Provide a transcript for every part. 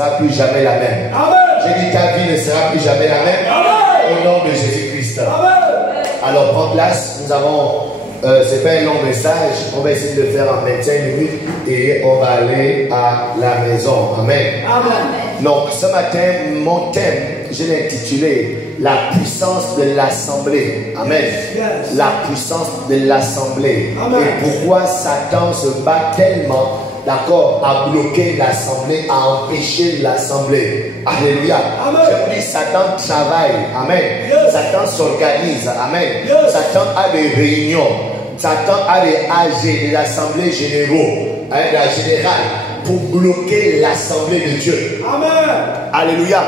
Ne sera plus jamais la même. J'ai dit ta vie ne sera plus jamais la même. Au nom de Jésus-Christ. Alors prends place. Nous avons, c'est pas un long message. On va essayer de le faire en 25 minutes et on va aller à la maison. Amen. Donc ce matin, mon thème, je l'ai intitulé la puissance de l'assemblée. Amen. La puissance de l'assemblée. Et pourquoi Satan se bat tellement, d'accord, à bloquer l'assemblée, à empêcher l'assemblée. Alléluia. Je dis, Satan travaille. Amen. Satan s'organise. Amen. Satan a des réunions. Satan a des AG, des assemblées généraux, la générale, pour bloquer l'assemblée de Dieu. Alléluia.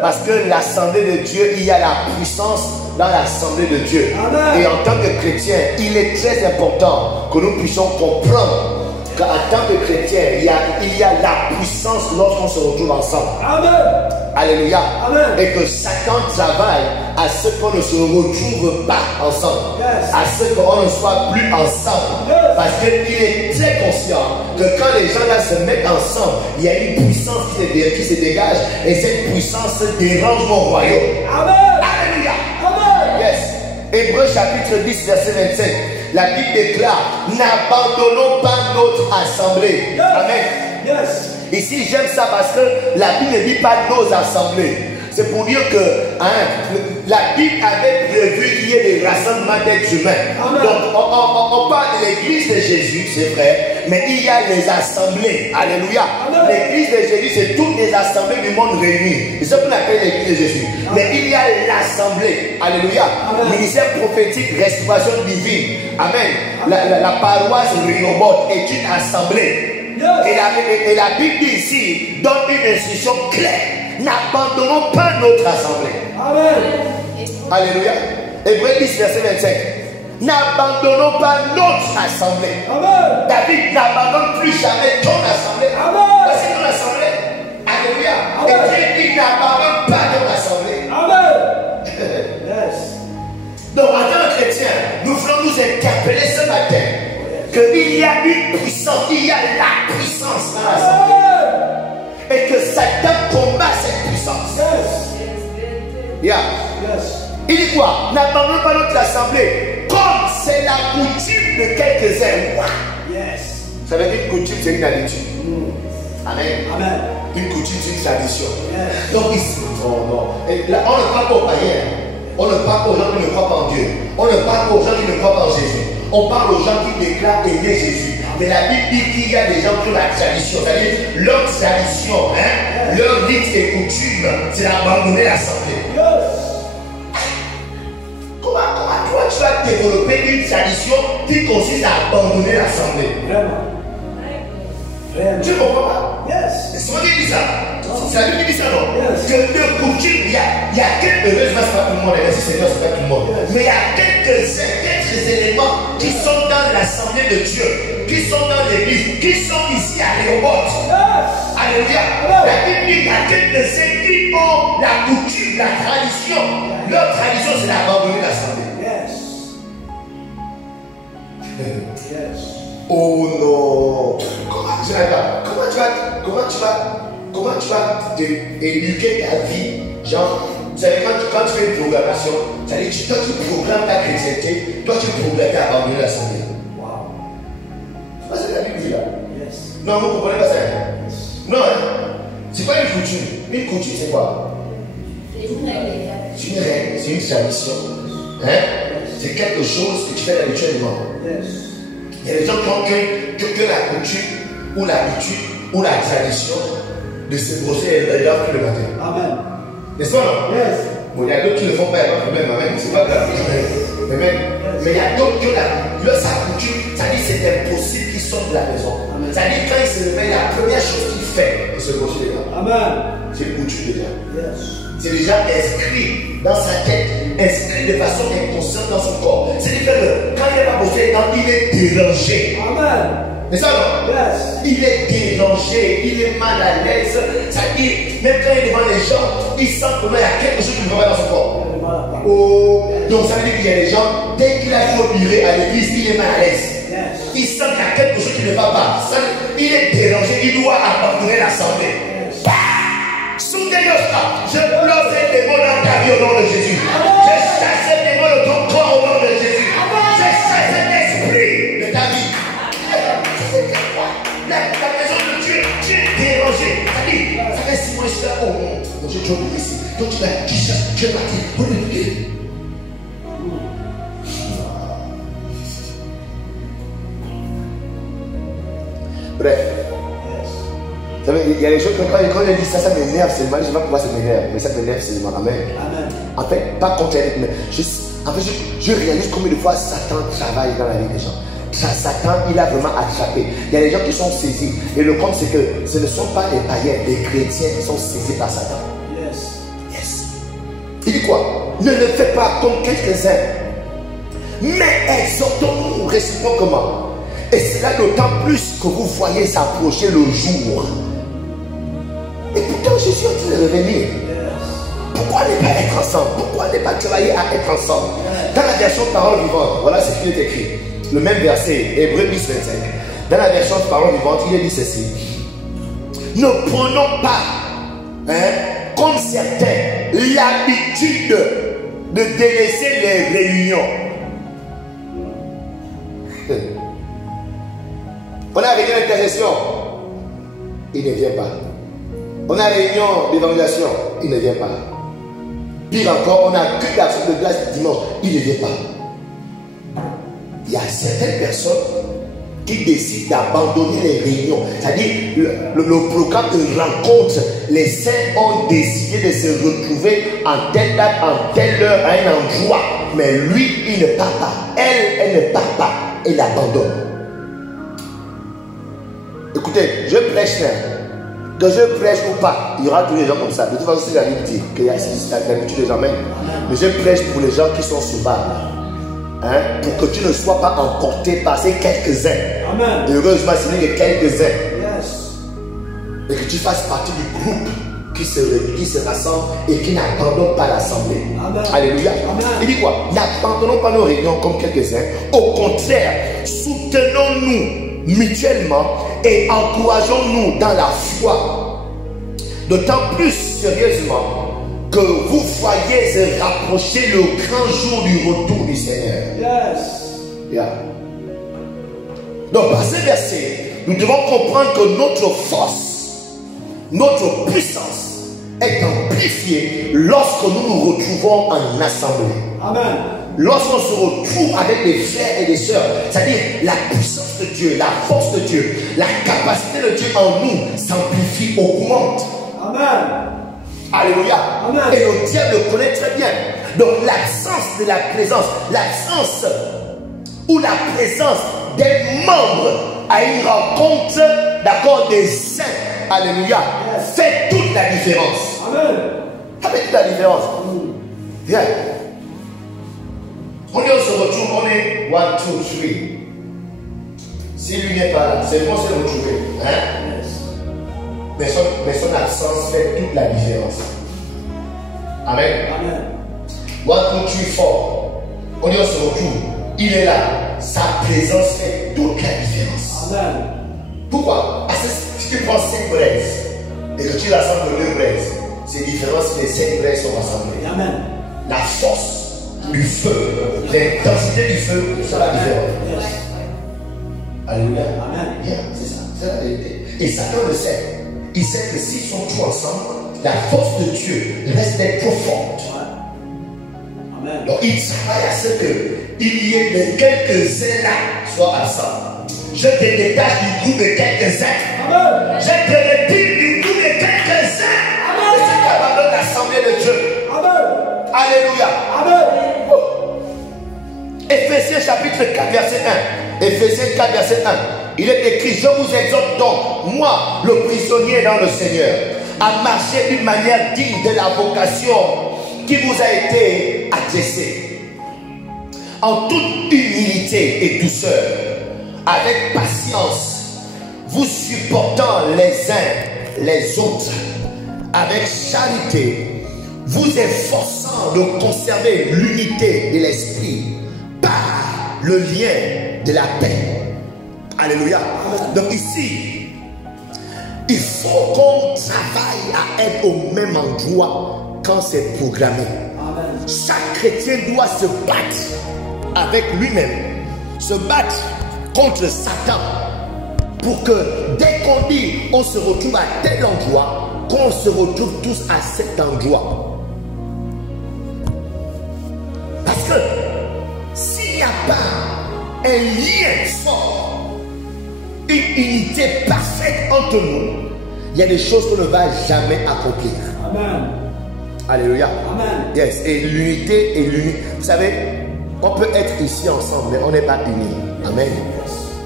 Parce que l'assemblée de Dieu, il y a la puissance dans l'assemblée de Dieu. Et en tant que chrétien, il est très important que nous puissions comprendre qu'en tant que chrétien, il y a la puissance lorsqu'on se retrouve ensemble. Alléluia. Et que Satan travaille à ce qu'on ne se retrouve pas ensemble. À ce qu'on ne soit plus ensemble. Parce qu'il est très conscient que quand les gens là se mettent ensemble, il y a une puissance qui se dégage. Et cette puissance dérange mon royaume. Alléluia. Yes. Hébreux chapitre 10, verset 27. La Bible déclare, n'abandonnons pas notre assemblée. Amen. Ici, j'aime ça parce que la Bible ne dit pas nos assemblées. C'est pour dire que la Bible avait prévu qu'il y ait des rassemblements d'êtres humains. Donc, on parle de l'église de Jésus, c'est vrai, mais il y a les assemblées. Alléluia. L'église de Jésus, c'est toutes les assemblées du monde réunies. C'est ce qu'on appelle l'église de Jésus. Mais il y a l'assemblée. Alléluia. Ministère prophétique, restauration divine. Amen. La paroisse Rehoboth est une assemblée. Et la Bible dit ici, donne une instruction claire. N'abandonnons pas notre assemblée. Alléluia. Hébreux 10, verset 25. N'abandonnons pas notre assemblée. David n'abandonne plus jamais ton assemblée. Voici ton assemblée. Alléluia. Et Dieu dit n'abandonne pas ton assemblée. Donc en tant que chrétien, nous voulons nous interpeller ce matin qu'il y a une puissance, il y a la puissance dans l'assemblée. Et que Satan combat cette puissance. Il dit quoi? N'abandonnons pas notre assemblée comme c'est la coutume de quelques-uns. Vous savez qu'une coutume c'est une habitude. Amen. Une coutume c'est une tradition. Donc ici, et là, on ne parle pas aux païens. On ne parle pas aux gens qui ne croient pas en Dieu. On ne parle pas aux gens qui ne croient pas en Jésus. On parle aux gens qui déclarent aimer Jésus. Mais la Bible dit qu'il y a des gens qui ont la tradition. C'est-à-dire leur tradition, leur rite et coutume, c'est d'abandonner l'assemblée. Comment toi tu vas développer une tradition qui consiste à abandonner l'assemblée? Tu ne comprends pas? C'est moi qui dis ça. C'est la Bible qui dit ça, non? Que de coutume, il y a quelques, heureusement c'est pas tout le monde, c'est pas tout le monde. Mais il y a quelques éléments qui sont dans l'assemblée de Dieu, qui sont dans l'église, qui sont ici à Rehoboth. Alléluia. La Bible dit qu'il y a quelques-uns qui ont la coutume, la tradition. Leur tradition, c'est d'abandonner l'assemblée. Oh non. Comment tu vas éduquer ta vie? Genre, vous savez, quand tu fais une programmation, ça veut dire que toi tu programmes ta chrétienté, toi tu programmes à abandonner l'assemblée. C'est pas ça que la Bible dit là. Non, vous ne comprenez pas ça. Non, c'est pas une coutume. Une coutume, c'est quoi? C'est une règle, c'est une tradition. C'est quelque chose que tu fais habituellement. Il y a des gens qui ont que la coutume, ou l'habitude, ou la tradition de se brosser les dents tous le matin. N'est-ce pas, non? Bon, il y a d'autres qui ne le font pas, il n'y a pas de problème, amen. C'est pas grave. Mais il y a d'autres qui ont sa coutume, ça dit que c'est impossible qu'ils sortent de la maison. Ça dit que quand il se réveille, la première chose qu'il fait, c'est se brosser les dents. C'est une coutume déjà. C'est déjà inscrit dans sa tête, inscrit de façon inconsciente dans son corps. C'est-à-dire que quand il n'a pas brossé les dents, il est dérangé. Mais ça non? Il est dérangé, il est mal à l'aise. Ça dit, même quand il est devant les gens, il sent qu'il y a quelque chose qui ne va pas dans son corps. Donc ça veut dire qu'il y a des gens, dès qu'il a été opéré à l'église, il est mal à l'aise. Il sent qu'il y a quelque chose qui ne va pas. Il est dérangé, il doit abandonner l'assemblée. Je bloque ces démons dans ta vie au nom de Jésus. Je chasse ces démons de ton corps au nom de Jésus. Je chasse cet esprit de ta vie. La maison de Dieu, tu es dérangé. Ça fait 6 mois que je suis là. Oh non, je suis ici. Donc tu cherches, tu es parti. Bref. Vous savez, il y a des choses que quand je dis ça m'énerve seulement. Je ne sais pas pourquoi ça m'énerve, mais ça m'énerve seulement. Amen. En fait, pas contre elle, mais je réalise combien de fois Satan travaille dans la vie des gens. Satan, il a vraiment attrapé. Il y a des gens qui sont saisis. Et le problème, c'est que ce ne sont pas les païens, les chrétiens qui sont saisis par Satan. Yes. Il dit quoi? Ne le fais pas comme quelques-uns, mais exhortons-nous réciproquement. Et c'est là d'autant plus que vous voyez s'approcher le jour. Et pourtant, je suis en train de revenir. Pourquoi ne pas être ensemble? Pourquoi ne pas travailler à être ensemble? Dans la version parole vivante, voilà ce qui est écrit. Le même verset, Hébreux 10, 25. Dans la version parole vivante, il est dit ceci. Ne prenons pas, comme certains, l'habitude de délaisser les réunions. On a réunion d'intercession, il ne vient pas. On a réunion d'évangélisation, il ne vient pas. Pire encore, on a que l'action de grâce dimanche, il ne vient pas. Il y a certaines personnes qui décident d'abandonner les réunions. C'est-à-dire, le programme de rencontre, les saints ont décidé de se retrouver en telle date, en telle heure, à un endroit. Mais lui, il ne part pas. Elle ne part pas. Elle abandonne. Écoutez, je prêche là. Que je prêche ou pas, il y aura tous les gens comme ça. De toute façon, c'est la Bible dit qu'il y a l'habitude des gens même. Mais je prêche pour les gens qui sont sauvables. Pour que tu ne sois pas emporté par ces quelques-uns. Amen. Heureusement, ce n'est que quelques-uns. Yes. Et que tu fasses partie du groupe qui se réunit, qui se rassemble et qui n'abandonne pas l'assemblée. Alléluia. Amen. Il dit quoi? N'abandonnons pas nos réunions comme quelques-uns. Au contraire, soutenons-nous mutuellement et encourageons-nous dans la foi. D'autant plus sérieusement que vous voyez se rapprocher le grand jour du retour du Seigneur. Yeah. Donc par ce verset, nous devons comprendre que notre force, notre puissance est amplifiée lorsque nous nous retrouvons en assemblée. Amen. Lorsqu'on se retrouve avec des frères et des sœurs, c'est-à-dire la puissance de Dieu, la force de Dieu, la capacité de Dieu en nous s'amplifie, augmente. Amen. Alléluia. Amen. Et le diable le connaît très bien. Donc l'absence de la présence, l'absence ou la présence des membres à une rencontre, d'accord, des saints, alléluia, fait toute la différence. Amen. Ça fait toute la différence. Viens. On se retrouve, on est 1, 2, 3. Si lui n'est pas là, c'est bon, c'est retrouvé. Mais son absence fait toute la différence. Amen. 1, 2, 3, 4. On se retrouve. Il est là. Sa présence fait toute la différence. Amen. Pourquoi? Parce que si tu prends 5 braises et que tu rassembles 2 braises, c'est différent si les 5 braises sont rassemblées. Amen. La force du feu, l'intensité du feu, c'est la différence. Alléluia. Amen. Yeah, c'est ça, c'est la vérité. Et Satan le sait. Il sait que s'ils sont tous ensemble, la force de Dieu reste d'être trop forte. Amen. Donc il travaille à ce qu'il y ait de quelques-uns là soient absents. Je te détache du groupe de quelques-uns. Amen. Je te retire du groupe de quelques-uns. Et tu abandonnes l'assemblée de Dieu. Amen. Alléluia. Amen. Éphésiens chapitre 4 verset 1. Éphésiens 4 verset 1. Il est écrit, je vous exhorte donc, moi, le prisonnier dans le Seigneur, à marcher d'une manière digne de la vocation qui vous a été adressée, en toute humilité et douceur, avec patience, vous supportant les uns les autres, avec charité, vous efforçant de conserver l'unité de l'esprit par le lien de la paix. Alléluia. Donc ici, il faut qu'on travaille à être au même endroit quand c'est programmé. Chaque chrétien doit se battre avec lui-même, se battre contre Satan, pour que dès qu'on dit on se retrouve à tel endroit, qu'on se retrouve tous à cet endroit. Parce que s'il n'y a pas un lien fort, une unité parfaite entre nous, il y a des choses qu'on ne va jamais accomplir. Amen. Alléluia. Amen. Yes. Et l'unité est l'unité. Vous savez, on peut être ici ensemble, mais on n'est pas unis. Amen.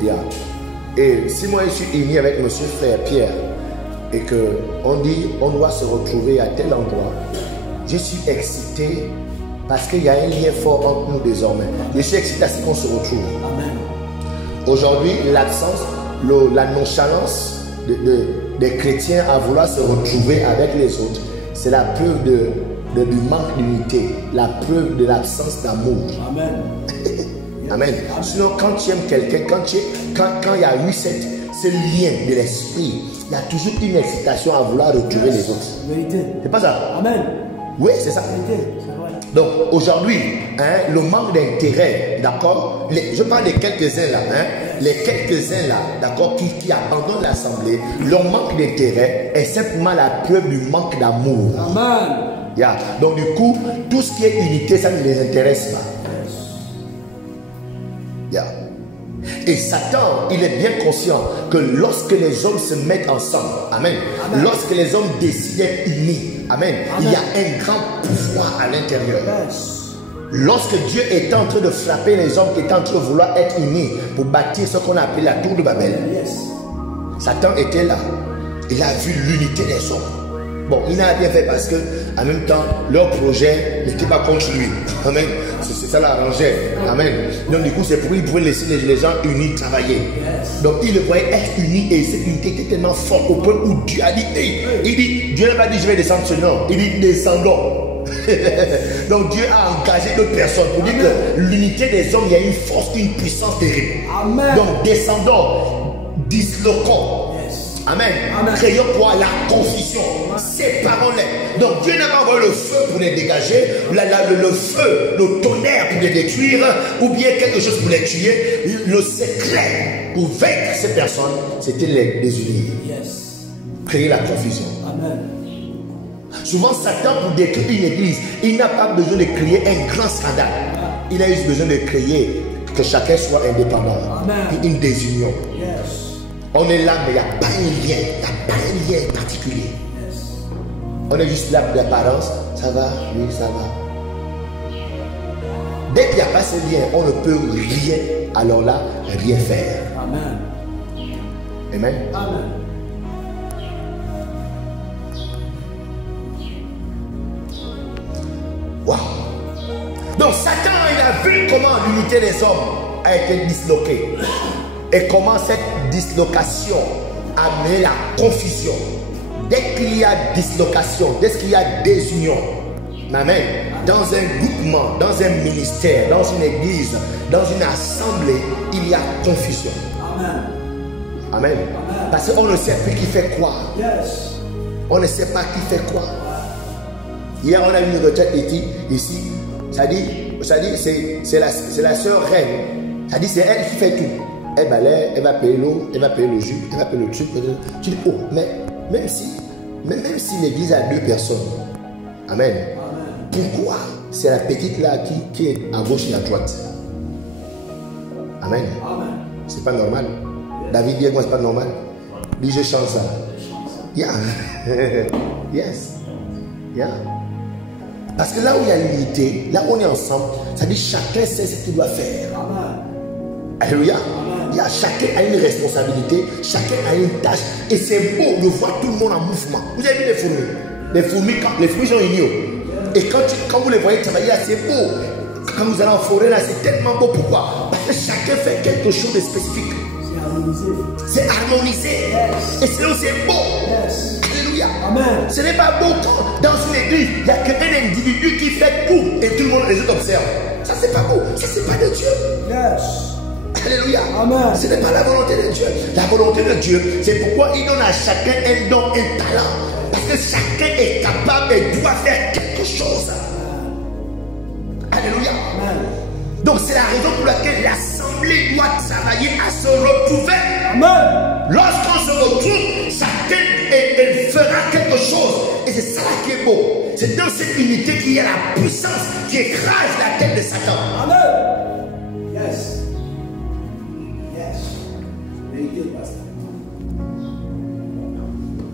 Yeah. Et si moi je suis uni avec monsieur frère Pierre et qu'on dit on doit se retrouver à tel endroit, je suis excité parce qu'il y a un lien fort entre nous désormais. Je suis excité à ce qu'on se retrouve. Amen. Aujourd'hui, l'absence, la nonchalance des chrétiens à vouloir se retrouver avec les autres, c'est la preuve du manque d'unité, la preuve de l'absence d'amour. Amen. Amen. Sinon, quand tu aimes quelqu'un, quand il y a eu ce lien de l'esprit, il y a toujours une excitation à vouloir retrouver les autres. C'est pas ça? Amen. Oui, c'est ça. Donc aujourd'hui, le manque d'intérêt, d'accord, je parle de quelques-uns là, les quelques-uns là, d'accord, qui abandonnent l'assemblée, leur manque d'intérêt est simplement la preuve du manque d'amour. Amen. Yeah. Donc du coup, tout ce qui est unité, ça ne les intéresse pas. Yeah. Et Satan, il est bien conscient que lorsque les hommes se mettent ensemble, amen, amen. Lorsque les hommes décident d'être unis, amen, amen, il y a un grand pouvoir à l'intérieur. Yes. Lorsque Dieu était en train de frapper les hommes qui étaient en train de vouloir être unis pour bâtir ce qu'on a appelé la tour de Babel, yes, Satan était là. Il a vu l'unité des hommes. Bon, il n'a rien fait parce que, en même temps, leur projet n'était pas contre lui. Amen. C'est ça l'arrangé. Amen. Donc, du coup, c'est pour lui pouvoir laisser les gens unis travailler. Yes. Donc, il le voyait être unis et cette unité était tellement forte au point où Dieu a dit, hey, il dit, Dieu n'a pas dit je vais descendre sur nous. Il dit descendons. Donc, Dieu a engagé d'autres personnes pour dire que l'unité des hommes, il y a une force, une puissance terrible. Amen. Donc, descendons, disloquons. Amen. Amen. Créons quoi? La confusion. Séparons-les. Donc Dieu n'a pas envoyé le feu pour les dégager, le feu, le tonnerre pour les détruire, ou bien quelque chose pour les tuer. Le secret pour vaincre ces personnes, c'était les unir. Yes. Créer la confusion. Amen. Souvent Satan, pour détruire une église, il n'a pas besoin de créer un grand scandale. Il a juste besoin de créer que chacun soit indépendant. Amen. Une désunion. Yes. On est là, mais il n'y a pas un lien, il n'y a pas un lien particulier. Yes. On est juste là pour l'apparence, ça va, oui, ça va. Dès qu'il n'y a pas ce lien, on ne peut rien, alors là, rien faire. Amen. Amen. Amen. Wow. Donc Satan, il a vu comment l'unité des hommes a été disloquée. Et comment cette dislocation a amené la confusion. Dès qu'il y a dislocation, dès qu'il y a désunion, amen, dans un groupement, dans un ministère, dans une église, dans une assemblée, il y a confusion. Amen. Amen. Parce qu'on ne sait plus qui fait quoi. Yes. On ne sait pas qui fait quoi. Hier, on a eu une retraite ici. Ça dit c'est la sœur reine. Ça dit c'est elle qui fait tout. Elle balaie, elle va payer l'eau, elle va payer le jus, elle va payer le truc. Tu dis, oh, mais même si l'église a 2 personnes, amen, pourquoi c'est la petite là qui est à gauche et à droite? Amen. C'est pas normal. David dit, moi, c'est pas normal. Dis, je chante ça. Yeah. Yes. Yeah. Parce que là où il y a l'unité, là où on est ensemble, ça dit chacun sait ce qu'il doit faire. Alléluia. Chacun a une responsabilité, chacun a une tâche. Et c'est beau de voir tout le monde en mouvement. Vous avez vu les fourmis? Les fourmis sont unies. Et quand vous les voyez travailler là, c'est beau. Quand vous allez en forêt là, c'est tellement beau. Pourquoi? Parce que chacun fait quelque chose de spécifique. C'est harmonisé. Yes. Et c'est beau. Yes. Alléluia. Amen. Ce n'est pas beau quand dans une église, il n'y a qu'un individu qui fait tout et tout le monde les autres observe. Ça, c'est pas beau. Ça, c'est pas de Dieu. Yes. Alléluia. Amen. Ce n'est pas la volonté de Dieu. La volonté de Dieu, c'est pourquoi il donne à chacun un don, un talent. Parce que chacun est capable et doit faire quelque quelque chose. Alléluia. Donc c'est la raison pour laquelle l'assemblée doit travailler à se retrouver. Amen. Lorsqu'on se retrouve, sa tête, elle fera quelque chose. Et c'est ça qui est beau. C'est dans cette unité qu'il y a la puissance qui écrase la tête de Satan. Amen. Yes. Yes. Vérité, pasteur.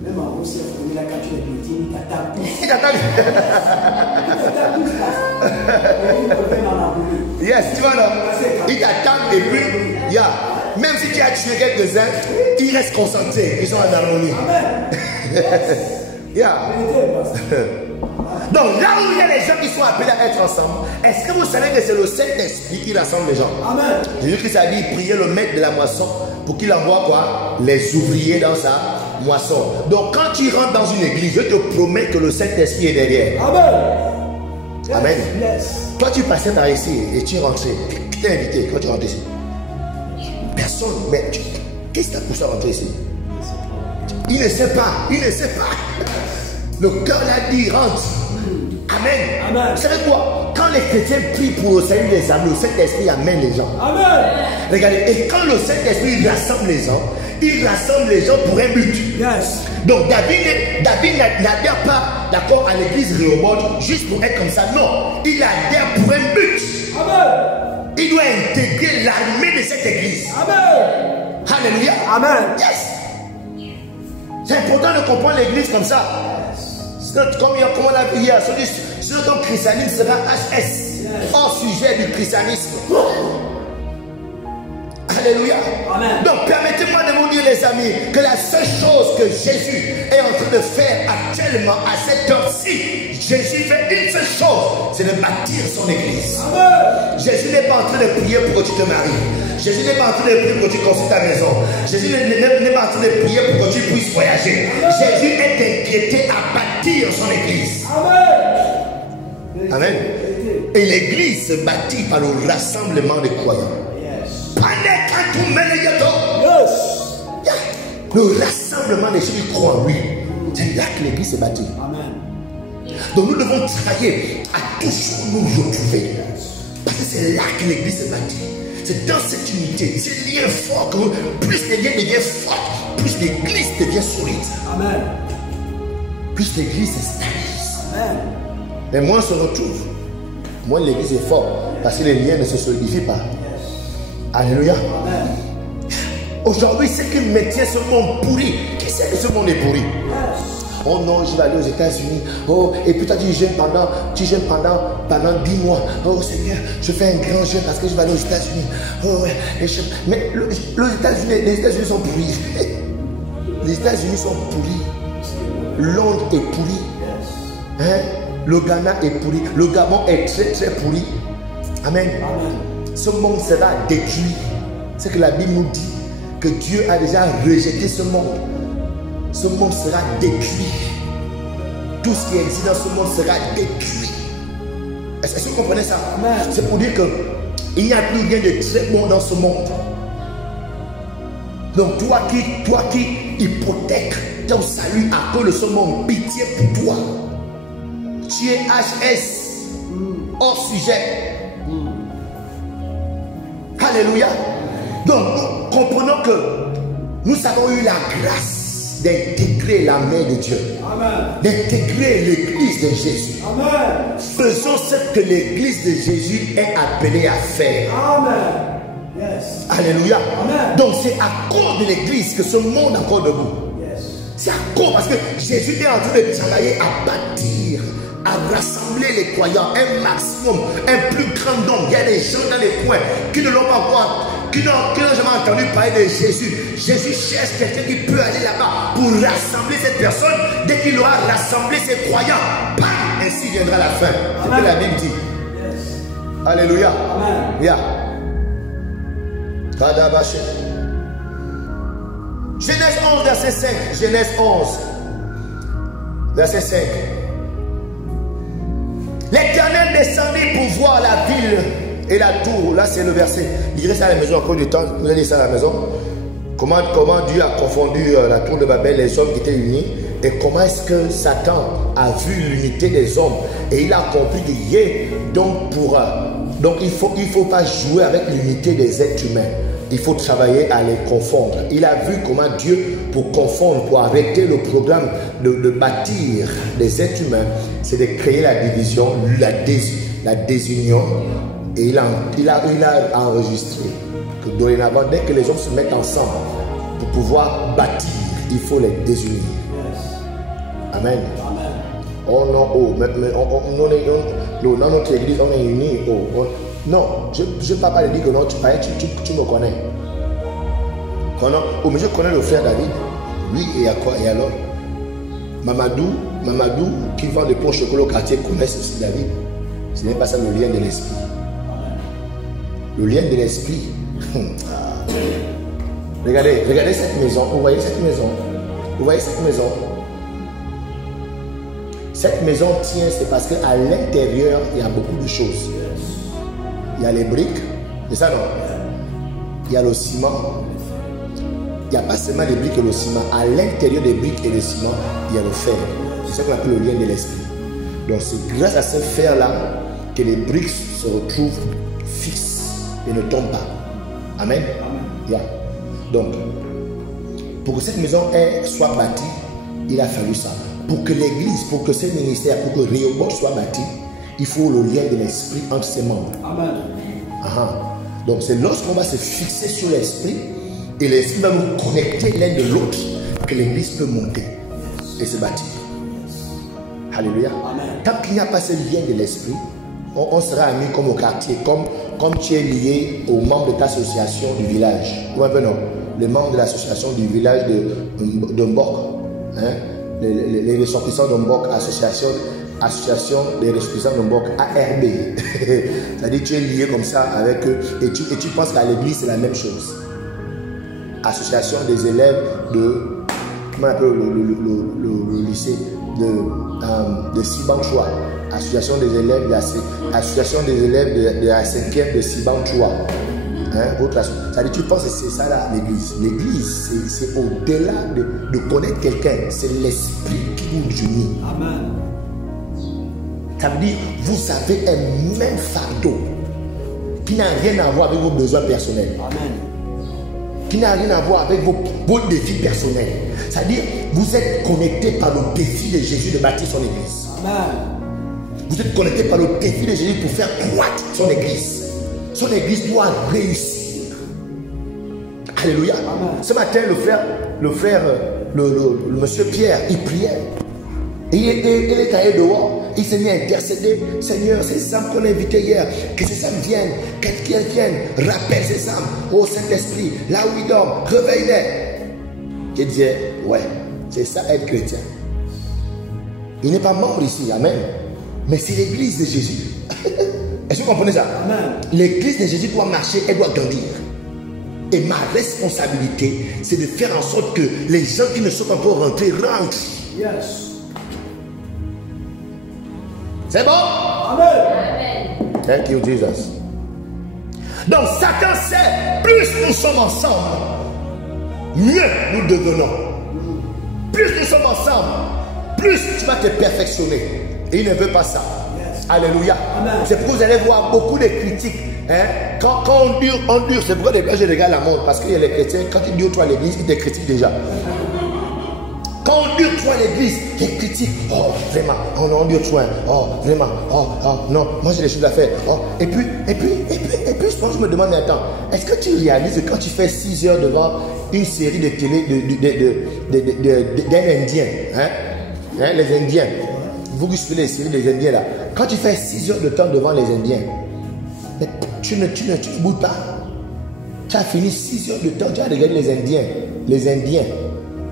Même en Russie, quand tu es petit, il t'attaque tous. Il t'attaque. Yes, tu vois là. Il t'attaque et puis, yeah. Même si tu as tué quelques-uns, ils restent concentrés. Ils sont en harmonie. Yeah. Donc là où il y a les gens qui sont appelés à être ensemble, est-ce que vous savez que c'est le Saint-Esprit qui rassemble les gens? Amen. Jésus-Christ a dit, priez le maître de la moisson pour qu'il envoie quoi? Les ouvriers dans sa moisson. Donc quand tu rentres dans une église, je te promets que le Saint-Esprit est derrière. Amen. Amen. Yes. Toi tu passais par ici et tu es rentré. Qui t'a invité quand tu rentres ici? Personne. Mais qu'est-ce qui t'a poussé à rentrer ici? Il ne sait pas. Il ne sait pas. Le cœur l'a dit, rentre. Amen. Amen. Vous savez quoi? Quand les chrétiens prient pour le salut des âmes, le Saint-Esprit amène les gens. Amen. Regardez, et quand le Saint-Esprit rassemble les gens, il rassemble les gens pour un but. Yes. Donc David n'adhère pas, d'accord, à l'église Rehoboth juste pour être comme ça. Non, il adhère pour un but. Amen. Il doit intégrer l'armée de cette église. Amen. Alléluia. Amen. Yes. C'est important de comprendre l'église comme ça. Comme on l'a vu hier, celui dont le christianisme sera HS, hors sujet du christianisme. Alléluia. Amen. Donc permettez-moi de vous dire, les amis, que la seule chose que Jésus est en train de faire actuellement à cette heure-ci, Jésus fait une seule chose, c'est de bâtir son église. Amen. Jésus n'est pas en train de prier pour que tu te maries. Jésus n'est pas en train de prier pour que tu construis ta maison. Jésus n'est pas en train de prier pour que tu puisses voyager. Amen. Jésus est inquiété à bâtir son église. Amen. Amen. Et l'église se bâtit par le rassemblement des croyants. Le rassemblement des gens qui croient en lui. C'est là que l'église se bâtit. Amen. Donc nous devons travailler à toujours nous retrouver. Parce que c'est là que l'église se bâtit. C'est dans cette unité, ces liens forts que plus les liens deviennent forts, plus l'église devient solide. Amen. Plus l'église se stabilise. Amen. Et moins on se retrouve, moins l'église est forte. Parce que les liens ne se solidifient pas. Alléluia. Amen. Aujourd'hui, ce qui maintient ce monde pourri, qui sait que ce monde est pourri? Oh non, je vais aller aux États-Unis. Oh, et puis tu jeûnes pendant 10 mois. Oh Seigneur, je fais un grand jeûne parce que je vais aller aux États-Unis. Oh, mais les États-Unis sont pourris. Les États-Unis sont pourris. Londres est pourri. Hein? Le Ghana est pourri. Le Gabon est très très pourri. Amen. Amen. Ce monde sera détruit. C'est que la Bible nous dit que Dieu a déjà rejeté ce monde. Ce monde sera détruit. Tout ce qui existe dans ce monde sera détruit. Est-ce que vous comprenez ça? C'est pour dire qu'il n'y a plus rien de très bon dans ce monde. Donc toi qui hypothèques ton salut à cause de ce monde, pitié pour toi. Tu es HS, hors sujet. Alléluia. Donc nous comprenons que nous avons eu la grâce d'intégrer la main de Dieu. D'intégrer l'église de Jésus. Amen. Faisons ce que l'église de Jésus est appelée à faire. Amen. Yes. Alléluia. Amen. Donc c'est à cause de l'église que ce monde est encore debout. Yes. C'est à cause parce que Jésus est en train de travailler à bâtir, à rassembler les croyants, un maximum, un plus grand nombre. Il y a des gens dans les coins qui ne l'ont pas encore, qui n'ont jamais entendu parler de Jésus. Jésus cherche quelqu'un qui peut aller là-bas pour rassembler cette personne. Dès qu'il aura rassemblé ses croyants, bam, ainsi viendra la fin. C'est ce que la Bible dit. Yes. Alléluia. Amen. Yeah. Genèse 11, verset 5. Genèse 11, verset 5. L'Éternel descendit pour voir la ville et la tour. Là, c'est le verset. Lisez ça à la maison encore du temps. Vous allez lire ça à la maison. Comment Dieu a confondu la tour de Babel, les hommes qui étaient unis, Et comment est-ce que Satan a vu l'unité des hommes et il a compris que donc il faut pas jouer avec l'unité des êtres humains. Il faut travailler à les confondre. Il a vu comment Dieu, pour confondre, pour arrêter le programme de bâtir des êtres humains, c'est de créer la division, la désunion. Et il a enregistré que dorénavant, dès que les hommes se mettent ensemble pour pouvoir bâtir, il faut les désunir. Amen. Oh non, oh, dans notre église, on est unis. Oh, non, je ne parle pas de dire que non, tu me connais. Oh, mais je connais le frère David. Lui, et à quoi? Et alors? Mamadou, qui vend des ponts chocolat au quartier, connaissent aussi David. Ce n'est pas ça le lien de l'esprit. Le lien de l'esprit. Regardez cette maison. Vous voyez cette maison? Vous voyez cette maison? Cette maison tient, c'est parce qu'à l'intérieur, il y a beaucoup de choses. Il y a les briques, c'est ça non? Il y a le ciment. Il n'y a pas seulement les briques et le ciment. À l'intérieur des briques et le ciment, il y a le fer. C'est ça qu'on appelle le lien de l'esprit. Donc c'est grâce à ce fer-là que les briques se retrouvent fixes et ne tombent pas. Amen. Yeah. Donc, pour que cette maison soit bâtie, il a fallu ça. Pour que l'église, pour que ce ministère, pour que Rehoboth soit bâti, il faut le lien de l'esprit entre ses membres. Amen. Donc c'est lorsqu'on va se fixer sur l'esprit et l'esprit va nous connecter l'un de l'autre que l'église peut monter et se bâtir. Alléluia. Tant qu'il n'y a pas ce lien de l'esprit, on sera amis comme au quartier, comme tu es lié aux membres de ta association du village. Comment appelle-t-on? Les membres de l'association du village de Mbok. Hein? Les ressortissants de Mbok, association des ressortissants de Mbok, ARB. C'est-à-dire que tu es lié comme ça avec eux et tu penses qu'à l'église c'est la même chose. Association des élèves de, comment on appelle le lycée de Sibanchoua. Association des élèves de la 5e de Sibanchoua. C'est-à-dire tu penses que c'est ça là l'église. L'église c'est au-delà de connaître quelqu'un. C'est l'esprit qui vous unit. Amen. Ça veut dire vous avez un même fardeau qui n'a rien à voir avec vos besoins personnels. Amen. Qui n'a rien à voir avec vos défis personnels. C'est-à-dire vous êtes connectés par le défi de Jésus de bâtir son église. Amen. Vous êtes connectés par le défi de Jésus pour faire croître son église. Son église doit réussir. Alléluia. Amen. Ce matin, le monsieur Pierre, il priait. Et il est allé dehors. Il s'est mis à intercéder. Seigneur, c'est Sam qu'on a invité hier. Que ces Sam viennent. Qu'elles viennent. Rappelle ces Sam. Oh Saint-Esprit, là où il dort, réveille-les. Je disais, ouais, c'est ça être chrétien. Il n'est pas membre ici. Amen. Mais c'est l'église de Jésus. Est-ce que vous comprenez ça? L'église de Jésus doit marcher, elle doit grandir. Et ma responsabilité, c'est de faire en sorte que les gens qui ne sont pas encore rentrés rentrent. Yes. C'est bon? Amen. Thank you, Jesus. Donc Satan sait, plus nous sommes ensemble, mieux nous devenons. Plus nous sommes ensemble, plus tu vas te perfectionner. Et il ne veut pas ça. Alléluia. C'est pourquoi vous allez voir beaucoup de critiques. Hein? Quand on dure, c'est pourquoi je regarde la montre. Parce qu'il y a les chrétiens, quand ils durent trop à l'église, ils te critiquent déjà. Quand on dure trop à l'église, ils critiquent. Oh, vraiment, oh non, on dure trop. Oh, vraiment, oh, non, moi j'ai des choses à faire. Oh. Et puis, je pense que je me demande maintenant, est-ce que tu réalises que quand tu fais 6 heures devant une série de télé d'un Indien, hein, les Indiens, vous qui suivez les séries des Indiens là, quand tu fais 6 heures de temps devant les Indiens, mais tu ne boudes pas. Tu as fini 6 heures de temps, tu as regardé les Indiens.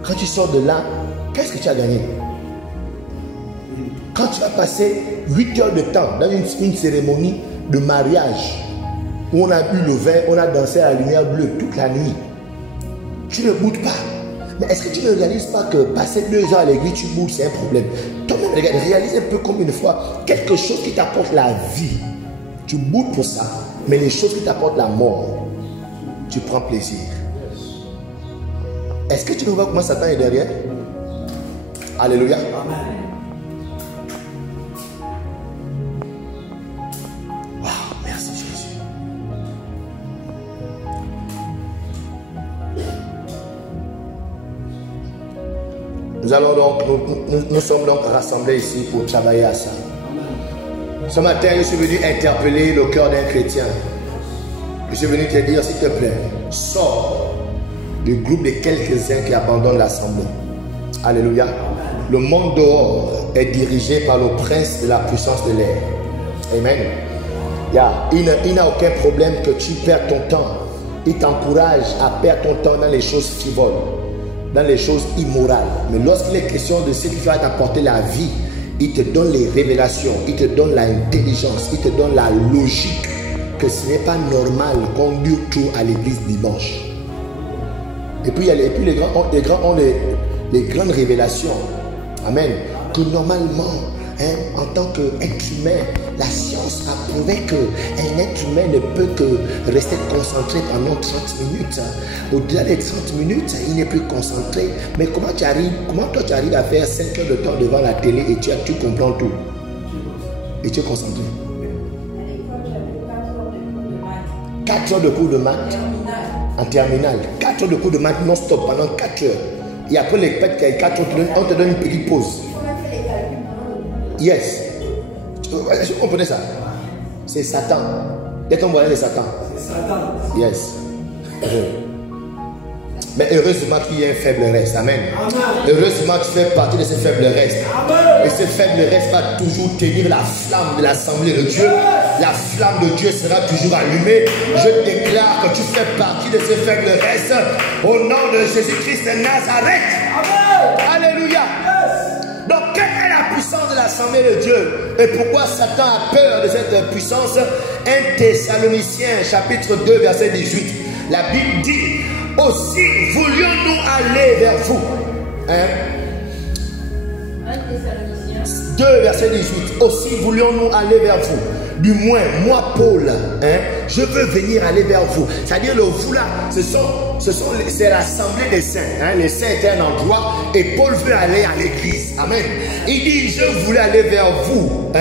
Quand tu sors de là, qu'est-ce que tu as gagné? Quand tu as passé 8 heures de temps dans une cérémonie de mariage, où on a bu le vin, on a dansé à la lumière bleue toute la nuit, tu ne boudes pas. Mais est-ce que tu ne réalises pas que passer 2 heures à l'église, tu boudes, c'est un problème? Toi-même, regarde, réalise un peu comme une fois, quelque chose qui t'apporte la vie, tu boudes pour ça, mais les choses qui t'apportent la mort, tu prends plaisir. Est-ce que tu ne vois comment Satan est derrière? Alléluia. Amen. Wow, merci Jésus. Nous allons donc, nous sommes donc rassemblés ici pour travailler à ça. Ce matin, je suis venu interpeller le cœur d'un chrétien. Je suis venu te dire, s'il te plaît, sors du groupe de quelques-uns qui abandonnent l'assemblée. Alléluia. Le monde dehors est dirigé par le prince de la puissance de l'air. Amen. Il n'a aucun problème que tu perds ton temps. Il t'encourage à perdre ton temps dans les choses frivoles, dans les choses immorales. Mais lorsqu'il est question de ce qui va t'apporter la vie, il te donne les révélations, il te donne l'intelligence, il te donne la logique que ce n'est pas normal qu'on dure tout à l'église dimanche. Et puis les grands ont les grandes révélations. Amen. Que normalement, en tant qu'être humain, la science a prouvé qu'un être humain ne peut que rester concentré pendant 30 minutes. Au-delà des 30 minutes, il n'est plus concentré. Mais comment toi tu arrives à faire 5 heures de temps devant la télé et tu comprends tout? Et tu es concentré. 4 heures de cours de maths en terminale. 4 heures de cours de maths non-stop pendant 4 heures. Et après les 4 heures, on te donne une petite pause. Yes. Vous comprenez ça? C'est Satan. Et ton moyen de Satan. C'est Satan. Yes. Mais heureusement qu'il y a un faible reste. Amen. Heureusement que tu fais partie de ces faibles restes. Et ce faible reste va toujours tenir la flamme de l'assemblée de Dieu. La flamme de Dieu sera toujours allumée. Je déclare que tu fais partie de ces faibles restes. Au nom de Jésus-Christ de Nazareth. Alléluia. Donc, quelle est la puissance de l'assemblée de Dieu? Et pourquoi Satan a peur de cette puissance? 1 Thessaloniciens chapitre 2 verset 18. La Bible dit: aussi voulions-nous aller vers vous. 1 Thessaloniciens 2 verset 18. Aussi voulions-nous aller vers vous. Du moins, moi Paul, je veux venir aller vers vous. C'est-à-dire le vous là, c'est l'assemblée des saints. Les saints étaient un endroit et Paul veut aller à l'église. Amen. Il dit, je voulais aller vers vous.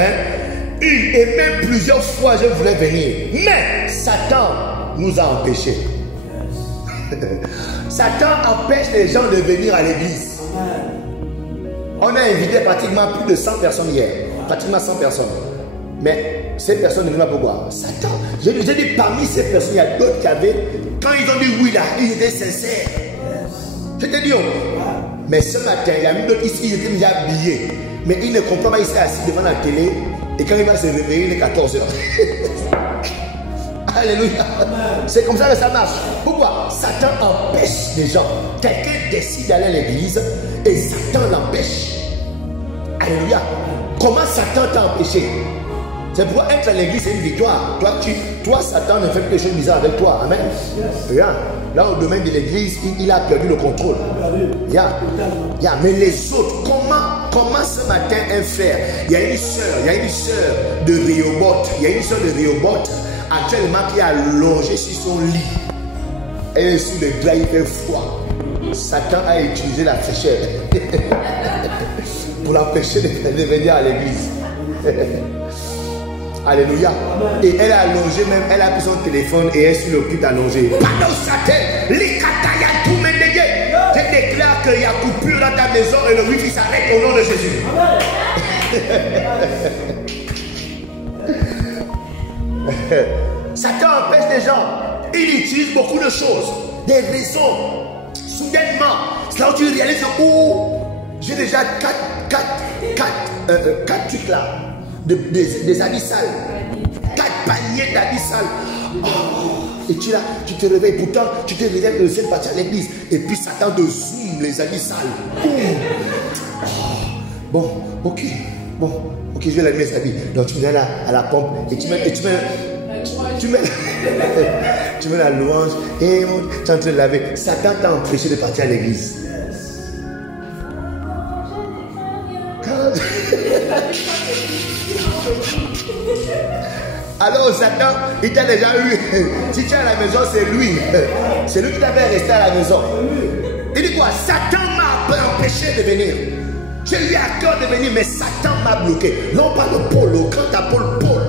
Une et même plusieurs fois je voulais venir. Mais Satan nous a empêchés. Satan empêche les gens de venir à l'église. On a invité pratiquement plus de 100 personnes hier. Pratiquement 100 personnes. Mais ces personnes ne veulent pas pourquoi. Satan. Je dis parmi ces personnes, il y a d'autres qui avaient, quand ils ont dit oui là, ils étaient sincères. Je te dis, mais ce matin, il y a eu d'autres ici, ils étaient déjà habillés. Mais ils ne comprennent pas, ils sont assis devant la télé. Et quand il va se réveiller, il est 14 h. Alléluia. C'est comme ça que ça marche. Pourquoi? Satan empêche les gens. Quelqu'un décide d'aller à l'église et Satan l'empêche. Alléluia. Comment Satan t'a empêché? C'est pourquoi être à l'église, c'est une victoire. Toi, Satan ne fait plus de choses bizarres avec toi. Amen. Regarde, là au domaine de l'église, il a perdu le contrôle. Mais les autres, comment ce matin un frère, il y a une sœur de Rehoboth, actuellement qui est allongée sur son lit. Elle est sous le drap, il fait froid. Satan a utilisé la fraîcheur pour l'empêcher de venir à l'église. Alléluia. Et elle est allongée même, elle a pris son téléphone et elle est sur le pute allongée. Je déclare qu'il y a coupure dans ta maison et le wifi s'arrête au nom de Jésus. Satan empêche les gens. Il utilise beaucoup de choses, des raisons. Soudainement, c'est là où tu réalises, j'ai déjà 4 trucs là. Des habits sales. 4 paniers d'habits sales. Et tu te réveilles. Pourtant, tu te réveilles de cette partie à l'église. Et puis Satan te zoome les habits sales. Bon, ok, je vais laver mes habits. Donc tu mets là à la pompe et tu mets la louange et tu es en train de laver. Satan t'a empêché de partir à l'église. Alors Satan, il t'a déjà eu. Si tu es à la maison, c'est lui. C'est lui qui t'avait resté à la maison. Il dit quoi? Satan m'a empêché de venir. J'ai eu à cœur de venir, mais Satan m'a bloqué. Là, on parle de Paul, le grand apôtre Paul.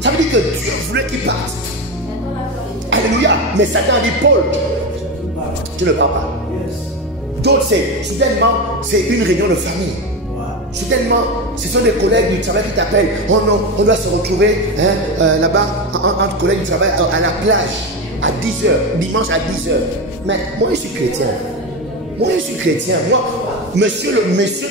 Ça veut dire que Dieu voulait qu'il parte. Alléluia. Mais Satan a dit, Paul, tu ne pars pas. D'autres, soudainement, c'est une réunion de famille. Soudainement, ce sont des collègues du travail qui t'appellent. Oh non, on doit se retrouver là-bas, entre collègues du travail, à la plage, à 10h, dimanche à 10h. Mais moi, je suis chrétien. Moi, je suis chrétien. Moi, monsieur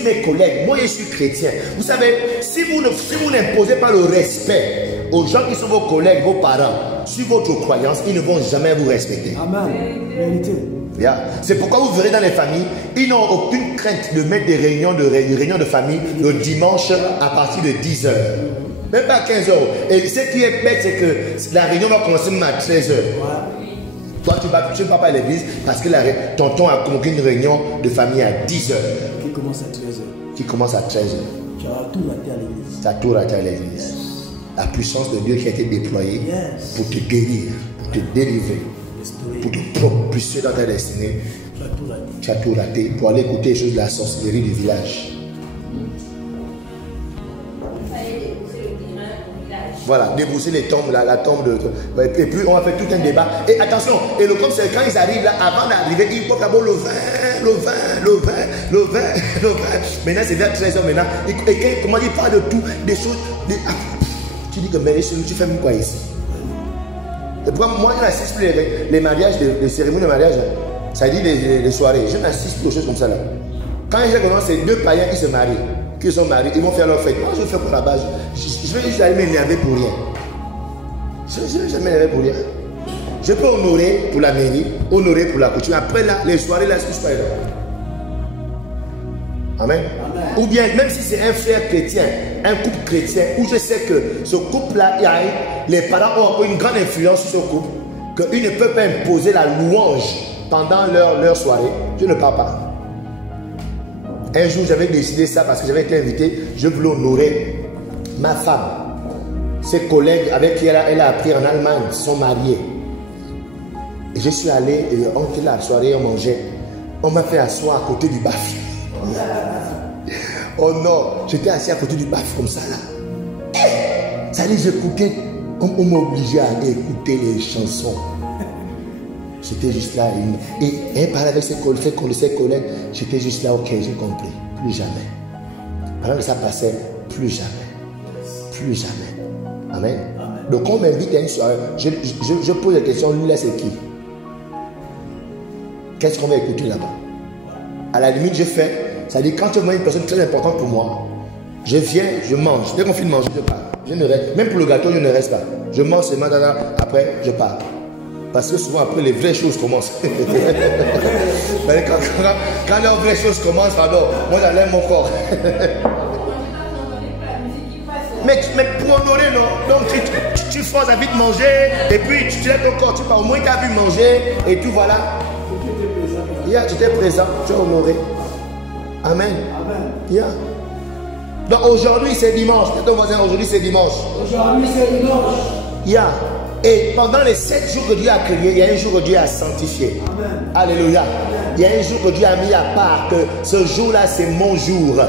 mes collègues, moi, je suis chrétien. Vous savez, si vous n'imposez pas le respect aux gens qui sont vos collègues, vos parents, sur votre croyance, ils ne vont jamais vous respecter. Amen. Vérité. Yeah. C'est pourquoi vous verrez dans les familles, ils n'ont aucune crainte de mettre des réunions de famille le dimanche à partir de 10h. Même pas 15h. Et ce qui est bête, c'est que la réunion va commencer même à 13h. Toi, tu ne vas pas à l'église parce que tonton a convoqué une réunion de famille à 10h. Qui commence à 13h. Qui commence à 13h. Tu as tout raté à l'église. Tu as tout raté à l'église. La puissance de Dieu qui a été déployée pour te guérir, pour te délivrer, pour te propulser dans ta destinée. Tu as tout raté pour aller écouter les choses de la sorcellerie du village. Voilà, débousser les tombes, la tombe de... Et puis on va faire tout un débat. Et attention, et le comme c'est quand ils arrivent là, avant d'arriver, ils portent d'abord le vin. Maintenant c'est vers 13h maintenant. Et comment ils parlent de tout, des choses... Tu dis que mais tu fais même quoi ici? Et pourquoi moi je n'assiste plus les mariages, les cérémonies de mariage, ça dit les soirées, je n'assiste plus aux choses comme ça là. Quand j'ai commencé, c'est deux païens qui se marient, qui sont mariés, ils vont faire leur fête. Moi je fais pour la base, je vais juste aller m'énerver pour rien. Je vais jamais m'énerver pour rien. Je peux honorer pour la mairie, honorer pour la coutume. Après là, les soirées là, je suis pas là. Amen. Ou bien, même si c'est un frère chrétien, un couple chrétien, où je sais que ce couple-là, les parents ont une grande influence sur ce couple, qu'ils ne peuvent pas imposer la louange pendant leur soirée, je ne pars pas. Un jour, j'avais décidé ça parce que j'avais été invité, je voulais honorer ma femme. Ses collègues avec qui elle a appris en Allemagne sont mariés. Et je suis allé, et on était là, la soirée, on mangeait. On m'a fait asseoir à côté du baf. Oh non, j'étais assis à côté du baf comme ça là. Ça dit, j'écoutais, on m'a obligé à aller écouter les chansons. J'étais juste là. Et elle parlait avec ses collègues. J'étais juste là, ok, j'ai compris. Plus jamais. Pendant que ça passait, plus jamais. Plus jamais. Amen. Donc, on m'invite à une soirée. Je pose la question, lui là, c'est qui? Qu'est-ce qu'on va écouter là-bas? À la limite, je fais. Ça dit, quand tu vois une personne très importante pour moi, je viens, je mange. Dès qu'on finit de manger, je pars. Je ne reste. Même pour le gâteau, je ne reste pas. Je mange seulement, après, je pars. Parce que souvent, après, les vraies choses commencent. quand les vraies choses commencent, pardon, moi, j'enlève mon corps. mais pour honorer, non. Donc, tu forces à vite manger, et puis tu lèves ton corps, tu pars. Au moins, tu as vu manger, et puis voilà. Yeah, tu étais présent, tu as honoré. Amen. Yeah. Donc aujourd'hui c'est dimanche. Ton voisin, aujourd'hui c'est dimanche. Aujourd'hui c'est dimanche. Yeah. Et pendant les 7 jours que Dieu a créés, il y a un jour que Dieu a sanctifié. Amen. Alléluia. Amen. Il y a un jour que Dieu a mis à part que ce jour-là c'est mon jour.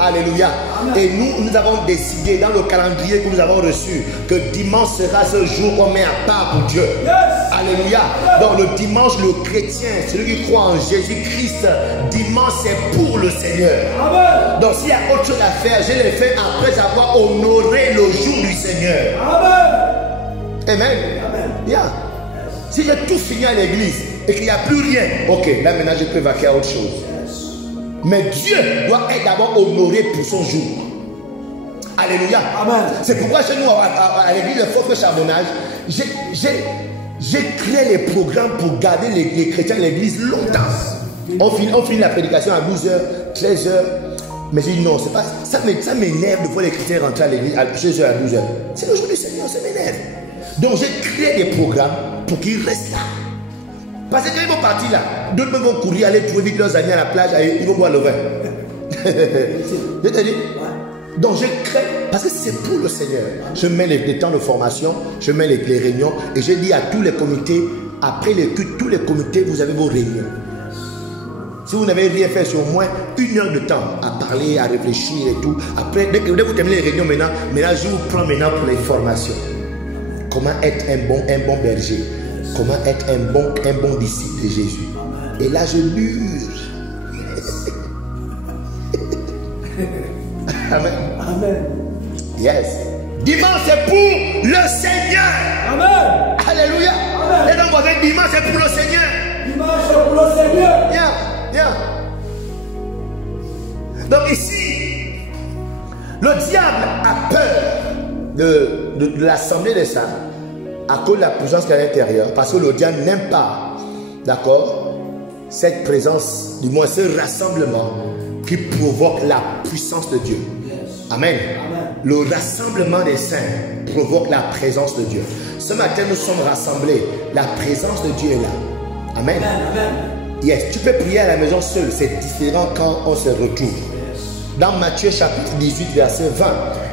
Alléluia. Amen. Et nous avons décidé dans le calendrier que nous avons reçu que dimanche sera ce jour qu'on met à part pour Dieu. Yes. Alléluia. Donc le dimanche, le chrétien, celui qui croit en Jésus-Christ, dimanche c'est pour le Seigneur. Amen. Donc s'il y a autre chose à faire, je l'ai fait après avoir honoré le jour du Seigneur. Amen. Amen. Amen. Yeah. Si j'ai tout fini à l'église et qu'il n'y a plus rien, ok, là maintenant je peux vaquer à autre chose. Mais Dieu doit être d'abord honoré pour son jour. Alléluia. Amen. C'est pourquoi chez nous, à l'église de Fort Charbonnage, j'ai créé les programmes pour garder les chrétiens à l'église longtemps. On finit la prédication à 12h, 13h. Mais j'ai dit non, c'est pas, ça m'énerve de voir les chrétiens rentrer à l'église à 16h, à 12h. C'est le jour du Seigneur, ça m'énerve. Donc j'ai créé des programmes pour qu'ils restent là. Parce que quand ils vont partir là, d'autres vont courir, aller trouver vite leurs amis à la plage, ils vont boire le vin. Je te dis. Donc je crée, parce que c'est pour le Seigneur. Je mets les temps de formation, je mets les réunions, et je dis à tous les comités, après les cultes, tous les comités, vous avez vos réunions. Si vous n'avez rien fait, c'est au moins 1 heure de temps à parler, à réfléchir et tout. Après, dès que vous terminez les réunions maintenant, je vous prends maintenant pour les formations. Comment être un bon berger. Comment être un bon disciple de Jésus. Et là, je mûre. Amen. Amen. Yes. Dimanche, c'est pour le Seigneur. Amen. Alléluia. Amen. Et donc, vous avez dimanche, c'est pour le Seigneur. Dimanche, c'est pour le Seigneur. Bien. Donc ici, le diable a peur de l'assemblée des saints à cause de la présence qu'il y a à l'intérieur, parce que le diable n'aime pas, d'accord, cette présence, du moins ce rassemblement qui provoque la puissance de Dieu. Amen. Le rassemblement des saints provoque la présence de Dieu. Ce matin, nous sommes rassemblés. La présence de Dieu est là. Amen. Yes, tu peux prier à la maison seul. C'est différent quand on se retrouve. Dans Matthieu chapitre 18, verset 20,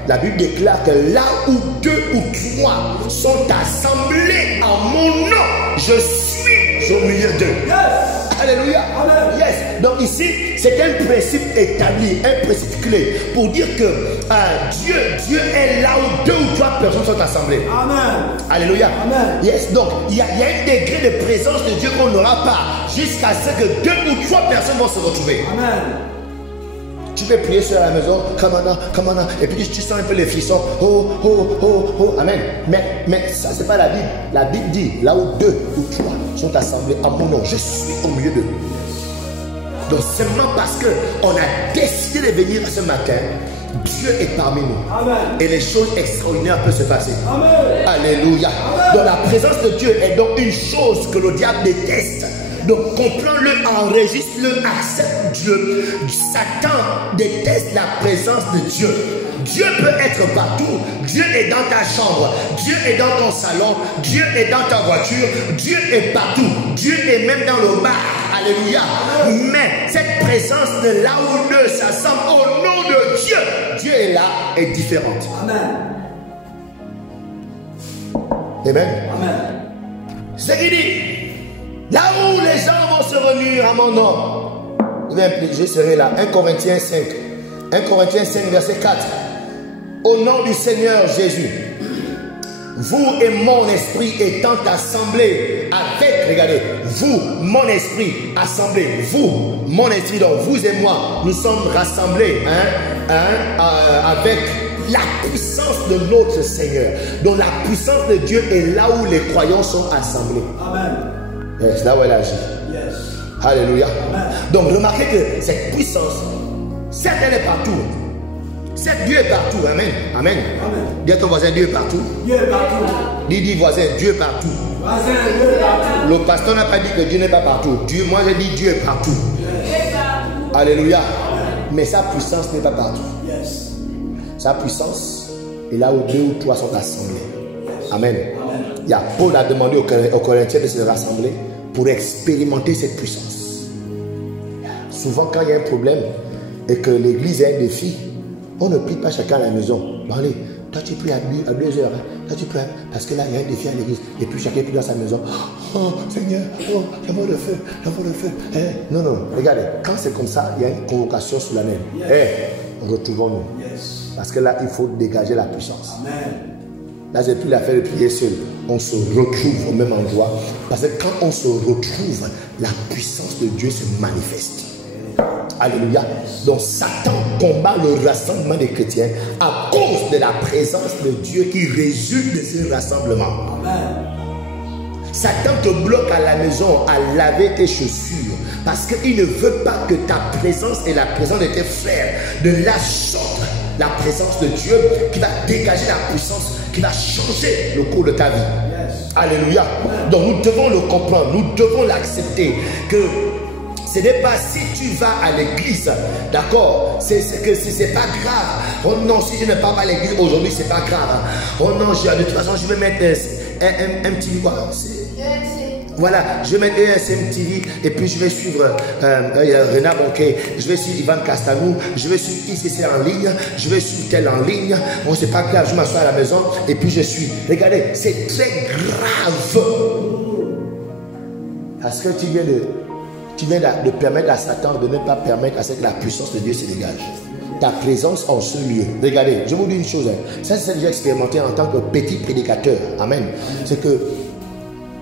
la Bible déclare que là où 2 ou 3 sont assemblés en mon nom, je suis au milieu d'eux. Yes. Alléluia. Amen. Yes. Donc ici, c'est un principe établi, un principe clé pour dire que Dieu est là où 2 ou 3 personnes sont assemblées. Amen. Alléluia. Amen. Yes. Donc il y a un degré de présence de Dieu qu'on n'aura pas jusqu'à ce que 2 ou 3 personnes vont se retrouver. Amen. Tu peux prier sur la maison, come on, et puis tu sens un peu les frissons. Oh. Amen. Mais ça, c'est pas la Bible. La Bible dit, là où 2 ou 3 sont assemblés en mon nom, je suis au milieu d'eux. Donc seulement parce qu'on a décidé de venir ce matin, Dieu est parmi nous. Amen. Et les choses extraordinaires peuvent se passer. Amen. Alléluia. Amen. Donc la présence de Dieu est donc une chose que le diable déteste. Donc comprends-le, enregistre-le, accepte Dieu. Satan déteste la présence de Dieu. Dieu peut être partout. Dieu est dans ta chambre. Dieu est dans ton salon. Dieu est dans ta voiture. Dieu est partout. Dieu est même dans le bar. Alléluia. Mais cette présence de là où deux s'assemblent au nom de Dieu, Dieu est là, est différente. Amen. Amen. Amen. C'est ce qu'il dit. Là où les gens vont se réunir à mon nom, je serai là. 1 Corinthiens 5. 1 Corinthiens 5, verset 4. Au nom du Seigneur Jésus, vous et mon esprit étant assemblés avec, regardez, vous, mon esprit, assemblé, vous, mon esprit, donc vous et moi, nous sommes rassemblés avec la puissance de notre Seigneur. Donc la puissance de Dieu est là où les croyants sont assemblés. Amen. C'est là où elle agit. Yes. Alléluia. Amen. Donc remarquez que cette puissance, certes elle est partout. Certes Dieu est partout. Amen. Amen. Amen. Dis à ton voisin, Dieu est partout. Dieu est partout. Dis voisin, Dieu est partout. Voisin, Dieu est partout. Le pasteur n'a pas dit que Dieu n'est pas partout. Dieu, moi j'ai dit Dieu est partout. Yes. Alléluia. Amen. Mais sa puissance n'est pas partout. Yes. Sa puissance est là où 2 ou 3 sont assemblés. Yes. Amen. Amen. Il y a Paul a demandé aux Corinthiens de se rassembler pour expérimenter cette puissance. Souvent quand il y a un problème et que l'église a un défi, on ne prie pas chacun à la maison. Bon allez, toi tu pries à 2 heures, hein. Toi tu pries parce que là il y a un défi à l'église. Et puis chacun prie dans sa maison. Oh Seigneur, oh j'envoie le feu, j'envoie le feu. Non, regardez, quand c'est comme ça, il y a une convocation solennelle. Retrouvons-nous. Yes. Parce que là il faut dégager la puissance. Amen. Là, c'est plus l'affaire de prier seul. On se retrouve au même endroit. Parce que quand on se retrouve, la puissance de Dieu se manifeste. Alléluia. Donc Satan combat le rassemblement des chrétiens à cause de la présence de Dieu qui résulte de ce rassemblement. Amen. Satan te bloque à la maison à laver tes chaussures parce qu'il ne veut pas que ta présence et la présence de tes frères de la sorte. La présence de Dieu qui va dégager la puissance, qui va changer le cours de ta vie. Yes. Alléluia. Donc nous devons le comprendre, nous devons l'accepter que ce n'est pas si tu vas à l'église, d'accord, c'est pas grave. Oh non, si je ne pars pas à l'église aujourd'hui, c'est pas grave. Oh non, de toute façon, je vais mettre un petit quoi. Voilà, je vais mettre ESM TV et puis je vais suivre Renat Bonquet, je vais suivre Ivan Castanou, je vais suivre ICC en ligne, je vais suivre tel en ligne. Bon, c'est pas grave, je m'assois à la maison et puis je suis. Regardez, c'est très grave. Parce que tu tu viens de permettre à Satan de ne pas permettre à ce que la puissance de Dieu se dégage. Ta présence en ce lieu. Regardez, je vous dis une chose. Ça, c'est ce que j'ai expérimenté en tant que petit prédicateur. Amen. C'est que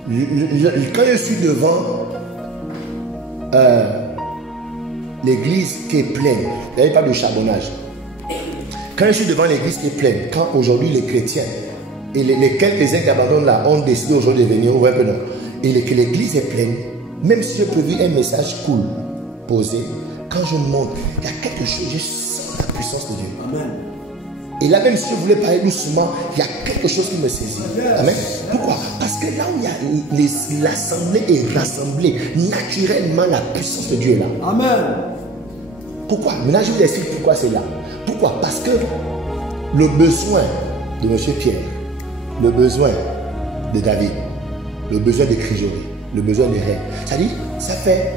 quand je suis devant l'église qui est pleine, il n'y a pas de charbonnage. Quand je suis devant l'église qui est pleine, quand aujourd'hui les chrétiens et les quelques-uns qui abandonnent là ont décidé aujourd'hui de venir, ou un peu non, et que l'église est pleine, même si je peux vivre un message cool, posé, quand je monte, il y a quelque chose, je sens la puissance de Dieu. Amen. Et là, même si je voulais parler doucement, il y a quelque chose qui me saisit. Amen. Pourquoi? Parce que là où il y a l'assemblée est rassemblée, naturellement la puissance de Dieu est là. Amen. Pourquoi? Maintenant, je vous explique pourquoi c'est là. Pourquoi? Parce que le besoin de M. Pierre, le besoin de David, le besoin de Créjory, le besoin de Rennes, c'est-à-dire, ça fait,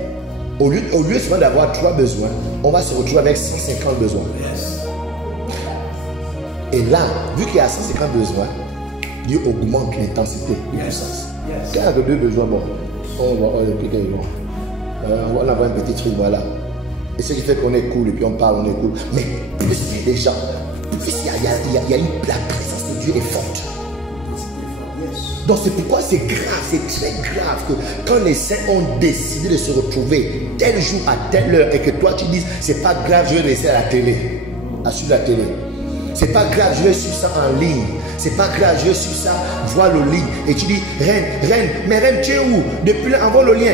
au lieu souvent d'avoir 3 besoins, on va se retrouver avec 150 besoins. Et là, vu qu'il y a 150 besoins, Dieu augmente l'intensité de puissance. Quand il y a 2 besoins, bon, on va avoir un petit truc, voilà. Et ce qui fait qu'on est cool, et puis on parle, on est cool. Mais plus il y a des gens, plus il y a la présence de Dieu est forte. Donc c'est pourquoi c'est grave, c'est très grave que quand les saints ont décidé de se retrouver tel jour à telle heure et que toi tu dises c'est pas grave, je vais rester à la télé, à suivre la télé. C'est pas grave, je vais suivre ça en ligne. C'est pas grave, je vais suivre ça, voir le ligne. Et tu dis, mais Reine, tu es où? Depuis là, envoie le lien.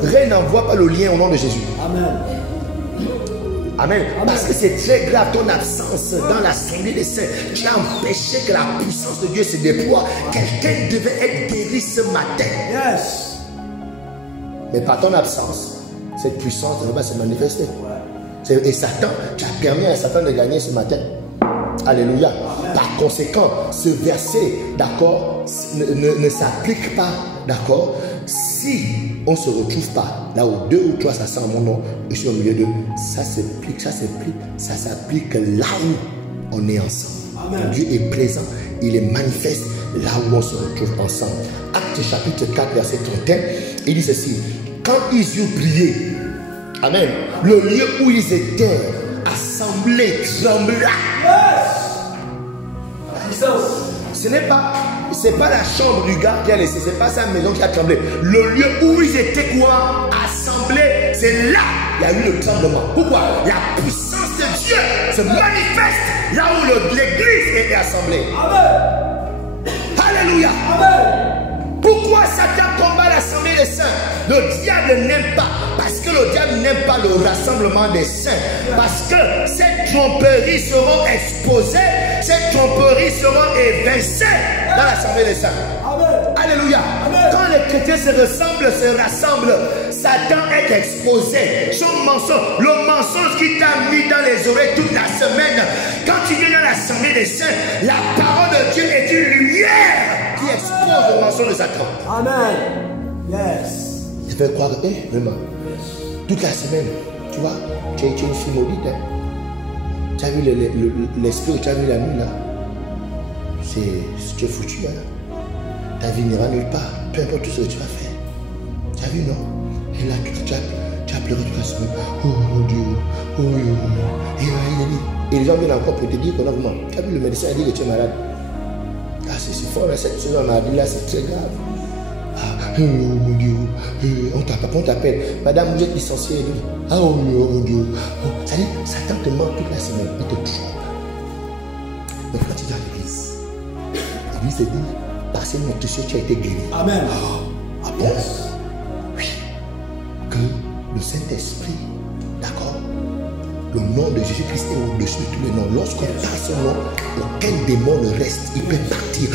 Reine, n'envoie pas le lien au nom de Jésus. Amen. Amen. Parce que c'est très grave ton absence dans l'assemblée des saints. Tu as empêché que la puissance de Dieu se déploie. Quelqu'un devait être guéri ce matin. Yes. Mais par ton absence, cette puissance ne va pas se manifester. Et Satan, tu as permis à Satan de gagner ce matin. Alléluia. Amen. Par conséquent, ce verset, d'accord, ne s'applique pas, d'accord, si on ne se retrouve pas là où 2 ou 3 ça sent mon nom, je suis au milieu d'eux, ça s'applique là où on est ensemble. Amen. Dieu est présent, il est manifeste là où on se retrouve ensemble. Acte chapitre 4, verset 31, il dit ceci: quand ils eurent prié, amen, le lieu où ils étaient assemblés trembla. Ce n'est pas la chambre du gars qui a laissé, c'est pas sa maison qui a tremblé. Le lieu où ils étaient quoi? Assemblés, c'est là il y a eu le tremblement. Pourquoi? La puissance de Dieu se manifeste là où l'église était assemblée. Amen. Alléluia. Amen. Pourquoi Satan combat l'assemblée des saints? Le diable n'aime pas. Parce que le diable n'aime pas le rassemblement des saints. Parce que ces tromperies seront exposées, ces tromperies seront évincées dans l'assemblée des saints. Amen. Alléluia. Amen. Quand les chrétiens se rassemblent, Satan est exposé. Son mensonge, le mensonge qui t'a mis dans les oreilles toute la semaine. Quand tu viens dans l'assemblée des saints, la parole de Dieu est une lumière qui expose le mensonge de Satan. Amen. Yes. Je vais croire, vraiment. Toute la semaine, tu vois, tu es une fille maudite. Hein. Tu as vu l'esprit, tu as vu la nuit là. Tu es foutu. Hein. Ta vie n'ira nulle part. Peu importe tout ce que tu vas faire. Tu as vu, non? Et là, tu as pleuré toute la semaine. Oh mon Dieu. Oh, et les gens viennent encore pour te dire que non, vraiment. Tu as vu, le médecin a dit que tu es malade. Ah, c'est fort, là, cette chose maladie là, c'est très grave. Oh mon Dieu, on t'appelle, madame, vous êtes licenciée. Ah oh mon Dieu. Oh, ça dit, Satan te ment toute la semaine, il te trompe. Mais quand tu es dans l'église, l'église te dit, parce que notre Dieu, tu as été guéri. Amen. Oh, ah bon? Yes. Oui. Que le Saint-Esprit, d'accord, le nom de Jésus-Christ est au-dessus de tous les noms. Lorsqu'on parle son nom, aucun démon ne reste, il peut partir.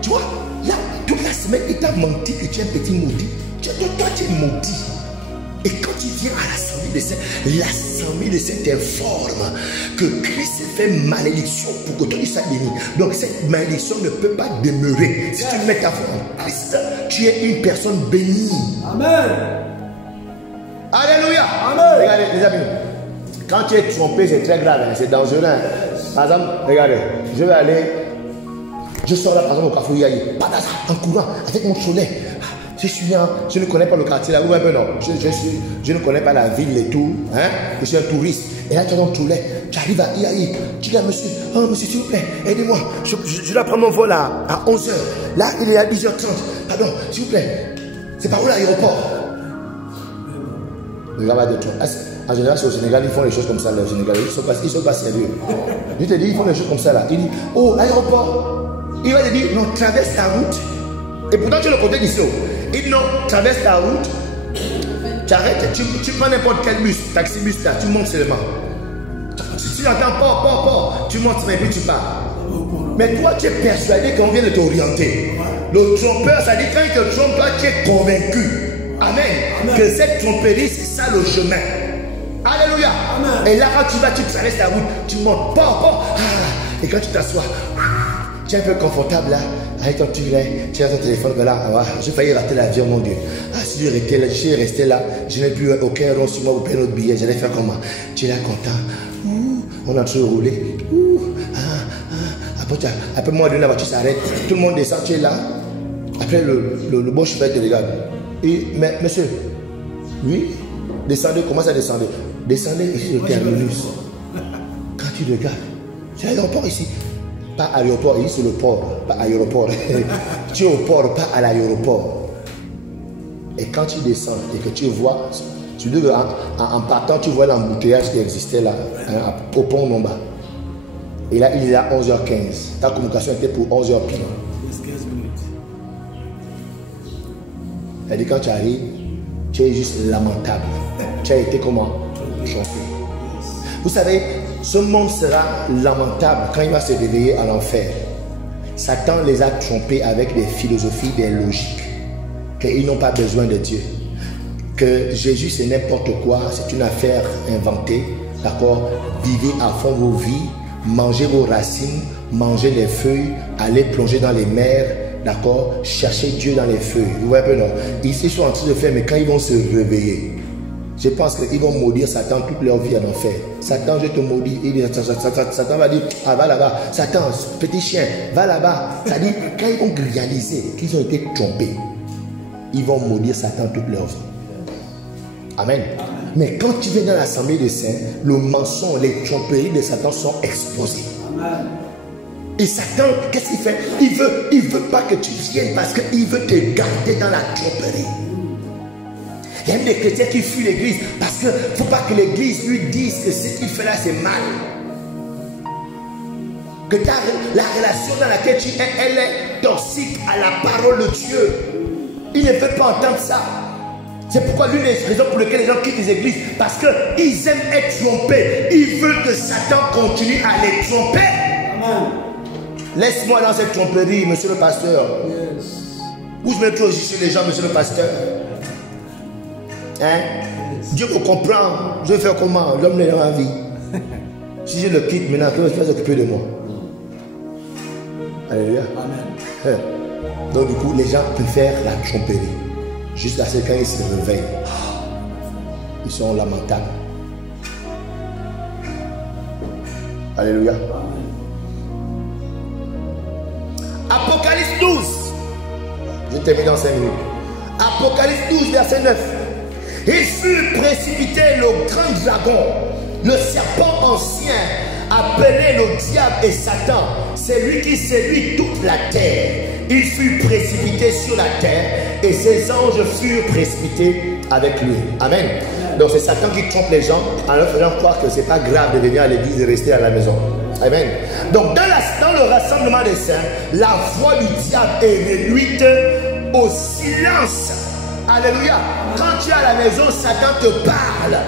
Tu vois? Là, toute la semaine, il t'a menti que tu es un petit maudit. Toi, tu es maudit. Et quand tu viens à l'assemblée des saints, l'assemblée des saints t'informe que Christ fait malédiction pour que toi tu sois béni. Donc cette malédiction ne peut pas demeurer. Si tu mets ta foi en Christ, tu es une personne bénie. Amen. Alléluia. Amen. Regardez, les amis, quand tu es trompé, c'est très grave, hein, c'est dangereux. Hein. Par exemple, regardez, je vais aller. Je sors là, par exemple, au Cafouillaï, en courant, avec mon soleil. Si je suis là, je ne connais pas le quartier là. Ouais, ben non, je ne connais pas la ville et tout. Hein? Je suis un touriste. Et là, tu es dans tout lait. Tu arrives à IAI. Tu dis à monsieur, oh monsieur, s'il vous plaît, aidez-moi. Je dois prendre mon vol à 11h. Là, il est à 10h30. Pardon, s'il vous plaît. C'est par où l'aéroport? Regarde de toi. En général, c'est au Sénégal, ils font les choses comme ça. Là, au Sénégal, ils sont pas sérieux. Je te dis, ils font les choses comme ça là. Il dit, oh, l'aéroport. Il va te dire, non, traverse ta route. Et pourtant, tu es le côté d'ici. Il dit, non, traverse ta route. Tu arrêtes, tu prends n'importe quel bus, taxi bus là, tu montes seulement. Si tu entends port, tu montes, mais puis tu pars. Mais toi, tu es persuadé qu'on vient de t'orienter. Le trompeur, ça dit quand il te trompe, toi, tu es convaincu. Amen. Que cette tromperie, c'est ça le chemin. Alléluia. Amen. Et là, quand tu vas, tu traverses la route, tu montes, port. Et quand tu t'assois, tu es un peu confortable là, avec ton tuilet, tu as ton téléphone, voilà, j'ai failli rater l'avion, mon Dieu. Ah, si je suis resté là, je n'ai plus aucun rond sur moi ou aucun autre billet, j'allais faire comment? Tu es là content, on est en train de rouler, après moi, la voiture s'arrête, tout le monde descend, tu es là. Après, le bon chauffeur te regarde. Mais monsieur, oui, descendez, comment ça descendez? Descendez ici le terminus. Quand tu regardes, c'est l'aéroport ici. Pas aéroport, ici c'est le port, pas aéroport. Tu es au port, pas à l'aéroport. Et quand tu descends et que tu vois, tu dis en partant, tu vois l'embouteillage qui existait là, au pont Nomba. Et là, il est à 11h15. Ta communication était pour 11h pile. 15 minutes. Elle dit quand tu arrives, tu es juste lamentable. Tu as été comment? Chauffé. Vous savez, ce monde sera lamentable quand il va se réveiller à l'enfer. Satan les a trompés avec des philosophies, des logiques, qu'ils n'ont pas besoin de Dieu. Que Jésus c'est n'importe quoi, c'est une affaire inventée, d'accord? Vivez à fond vos vies, mangez vos racines, mangez les feuilles, allez plonger dans les mers, d'accord? Cherchez Dieu dans les feuilles. Vous voyez un peu, non? Ici ils sont en train de faire, mais quand ils vont se réveiller, je pense qu'ils vont maudire Satan toute leur vie en enfer. Satan, je te maudis. Satan va dire, ah va là-bas. Satan, petit chien, va là-bas. Ça dit, quand ils vont réaliser qu'ils ont été trompés, ils vont maudire Satan toute leur vie. Amen. Mais quand tu viens dans l'assemblée des saints, le mensonge, les tromperies de Satan sont exposées. Amen. Et Satan, qu'est-ce qu'il fait? Il veut pas que tu viennes parce qu'il veut te garder dans la tromperie. Il y a des chrétiens qui fuient l'église parce qu'il ne faut pas que l'église lui dise que ce qu'il fait là c'est mal. Que la relation dans laquelle tu es, elle est toxique à la parole de Dieu. Il ne veut pas entendre ça. C'est pourquoi l'une des raisons pour lesquelles les gens quittent les églises, parce qu'ils aiment être trompés. Ils veulent que Satan continue à les tromper. Laisse-moi dans cette tromperie, monsieur le pasteur. Où je mets trop chez les gens, monsieur le pasteur. Hein? Dieu me comprend. Je vais faire comment? L'homme n'est dans la vie. Si je le quitte maintenant, il va s'occuper de moi. Alléluia. Amen. Donc du coup, les gens préfèrent la tromperie. Juste à ce quand ils se réveillent, ils sont lamentables. Alléluia. Apocalypse 12. Je termine dans 5 minutes. Apocalypse 12, verset 9. Il fut précipité le grand dragon, le serpent ancien, appelé le diable et Satan. C'est lui qui séduit toute la terre. Il fut précipité sur la terre et ses anges furent précipités avec lui. Amen. Donc c'est Satan qui trompe les gens en leur faisant croire que ce n'est pas grave de venir à l'église et rester à la maison. Amen. Donc dans le rassemblement des saints, la voix du diable est réduite au silence. Alléluia. Quand tu es à la maison, Satan te parle.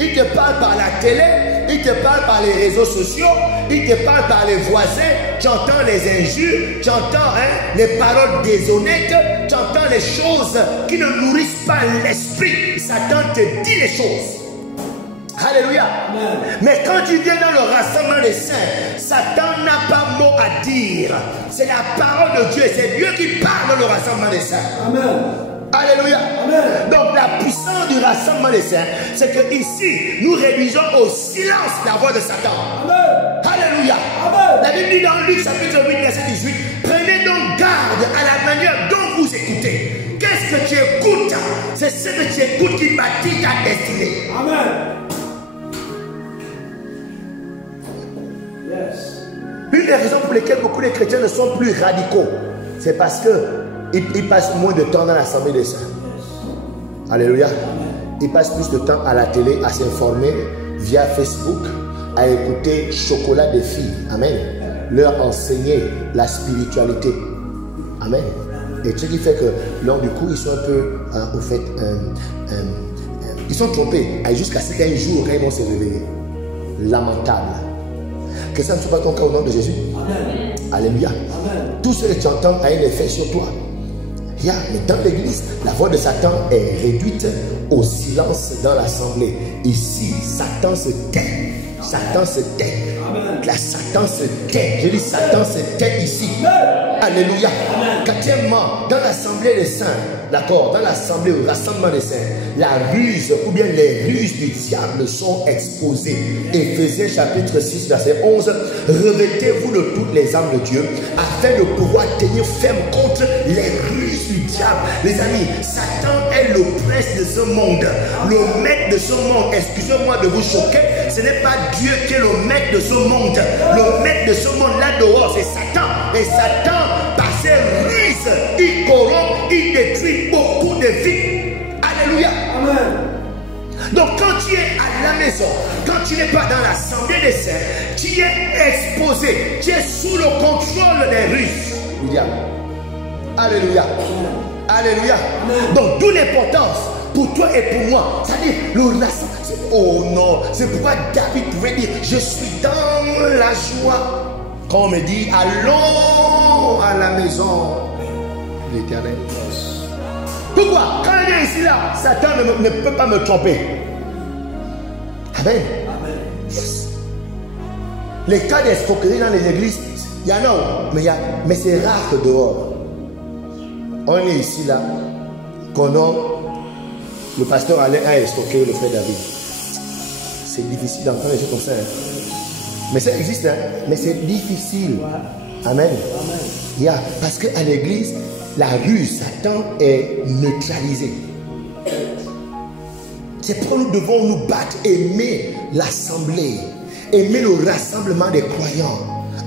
Il te parle par la télé, il te parle par les réseaux sociaux, il te parle par les voisins. Tu entends les injures, tu entends les paroles déshonnêtes, tu entends les choses qui ne nourrissent pas l'esprit. Satan te dit les choses. Alléluia. Amen. Mais quand tu viens dans le rassemblement des saints, Satan n'a pas mot à dire. C'est la parole de Dieu, c'est Dieu qui parle dans le rassemblement des saints. Amen. Alléluia. Amen. Donc la puissance du rassemblement des saints, c'est que ici, nous réduisons au silence la voix de Satan. Amen. Alléluia. Amen. La Bible dit dans Luc chapitre 8, verset 18, prenez donc garde à la manière dont vous écoutez. Qu'est-ce que tu ce que tu écoutes qui bâtit ta destinée. Amen. Yes. Une des raisons pour lesquelles beaucoup de chrétiens ne sont plus radicaux, c'est parce qu'ils passent moins de temps dans l'assemblée des saints. Alléluia. Ils passent plus de temps à la télé, à s'informer via Facebook, à écouter Chocolat des filles. Amen. Leur enseigner la spiritualité. Amen. Et ce qui fait que, lors du coup, ils sont un peu, au fait, ils sont trompés. Jusqu'à ce qu'un jour, quand ils vont se réveiller. Lamentable. Que ça ne soit pas ton cas au nom de Jésus. Amen. Alléluia. Amen. Tout ce que tu entends a un effet sur toi. Mais dans l'église, la voix de Satan est réduite au silence dans l'assemblée. Ici, Satan se tait. Satan se tait. Là, Satan se tait. Je dis Satan se tait ici. Alléluia. Quatrièmement, dans l'assemblée des saints, d'accord, dans l'assemblée, au rassemblement des saints, la ruse ou bien les ruses du diable sont exposées. Éphésiens chapitre 6, verset 11. Revêtez-vous de toutes les armes de Dieu afin de pouvoir tenir ferme contre les ruses du diable. Les amis, Satan est le prince de ce monde, le maître de ce monde. Excusez-moi de vous choquer, ce n'est pas Dieu qui est le maître de ce monde. Le maître de ce monde là dehors, c'est Satan. Et Satan, par ses ruses, il corrompt, il détruit beaucoup de vies. Alléluia. Amen. Donc quand tu es à la maison, quand tu n'es pas dans l'assemblée des saints, tu es exposé, tu es sous le contrôle des ruses du diable. Alléluia. Alléluia. Donc d'où l'importance pour toi et pour moi. C'est-à-dire le rassemblement. Oh non, c'est pourquoi David pouvait dire, je suis dans la joie. Quand on me dit, allons à la maison de l'Éternel. Pourquoi? Quand il est ici là, Satan ne peut pas me tromper. Amen. Yes. Les cas d'escroquerie dans les églises, il y en a, mais c'est rare que dehors. On est ici là, le pasteur Alain a escroqué le frère David. C'est difficile d'entendre les choses comme ça. Mais ça existe, hein? Mais c'est difficile. Amen. Yeah. Parce qu'à l'église, la ruse, Satan est neutralisé. C'est pourquoi nous devons nous battre, aimer l'assemblée, aimer le rassemblement des croyants.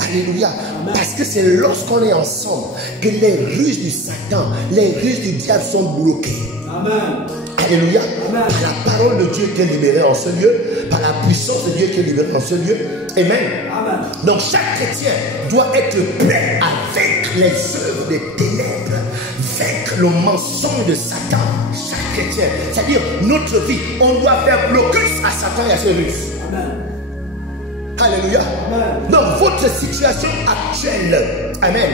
Alléluia. Parce que c'est lorsqu'on est ensemble que les ruses du Satan, les ruses du diable sont bloquées. Amen. Alléluia. Amen. Par la parole de Dieu qui est libérée en ce lieu, par la puissance de Dieu qui est libérée en ce lieu. Amen. Amen. Donc chaque chrétien doit être prêt à vaincre les œuvres des ténèbres, vaincre le mensonge de Satan. Chaque chrétien, c'est-à-dire notre vie, on doit faire blocus à Satan et à ses ruses. Amen. Alléluia. Amen. Donc votre situation actuelle, amen,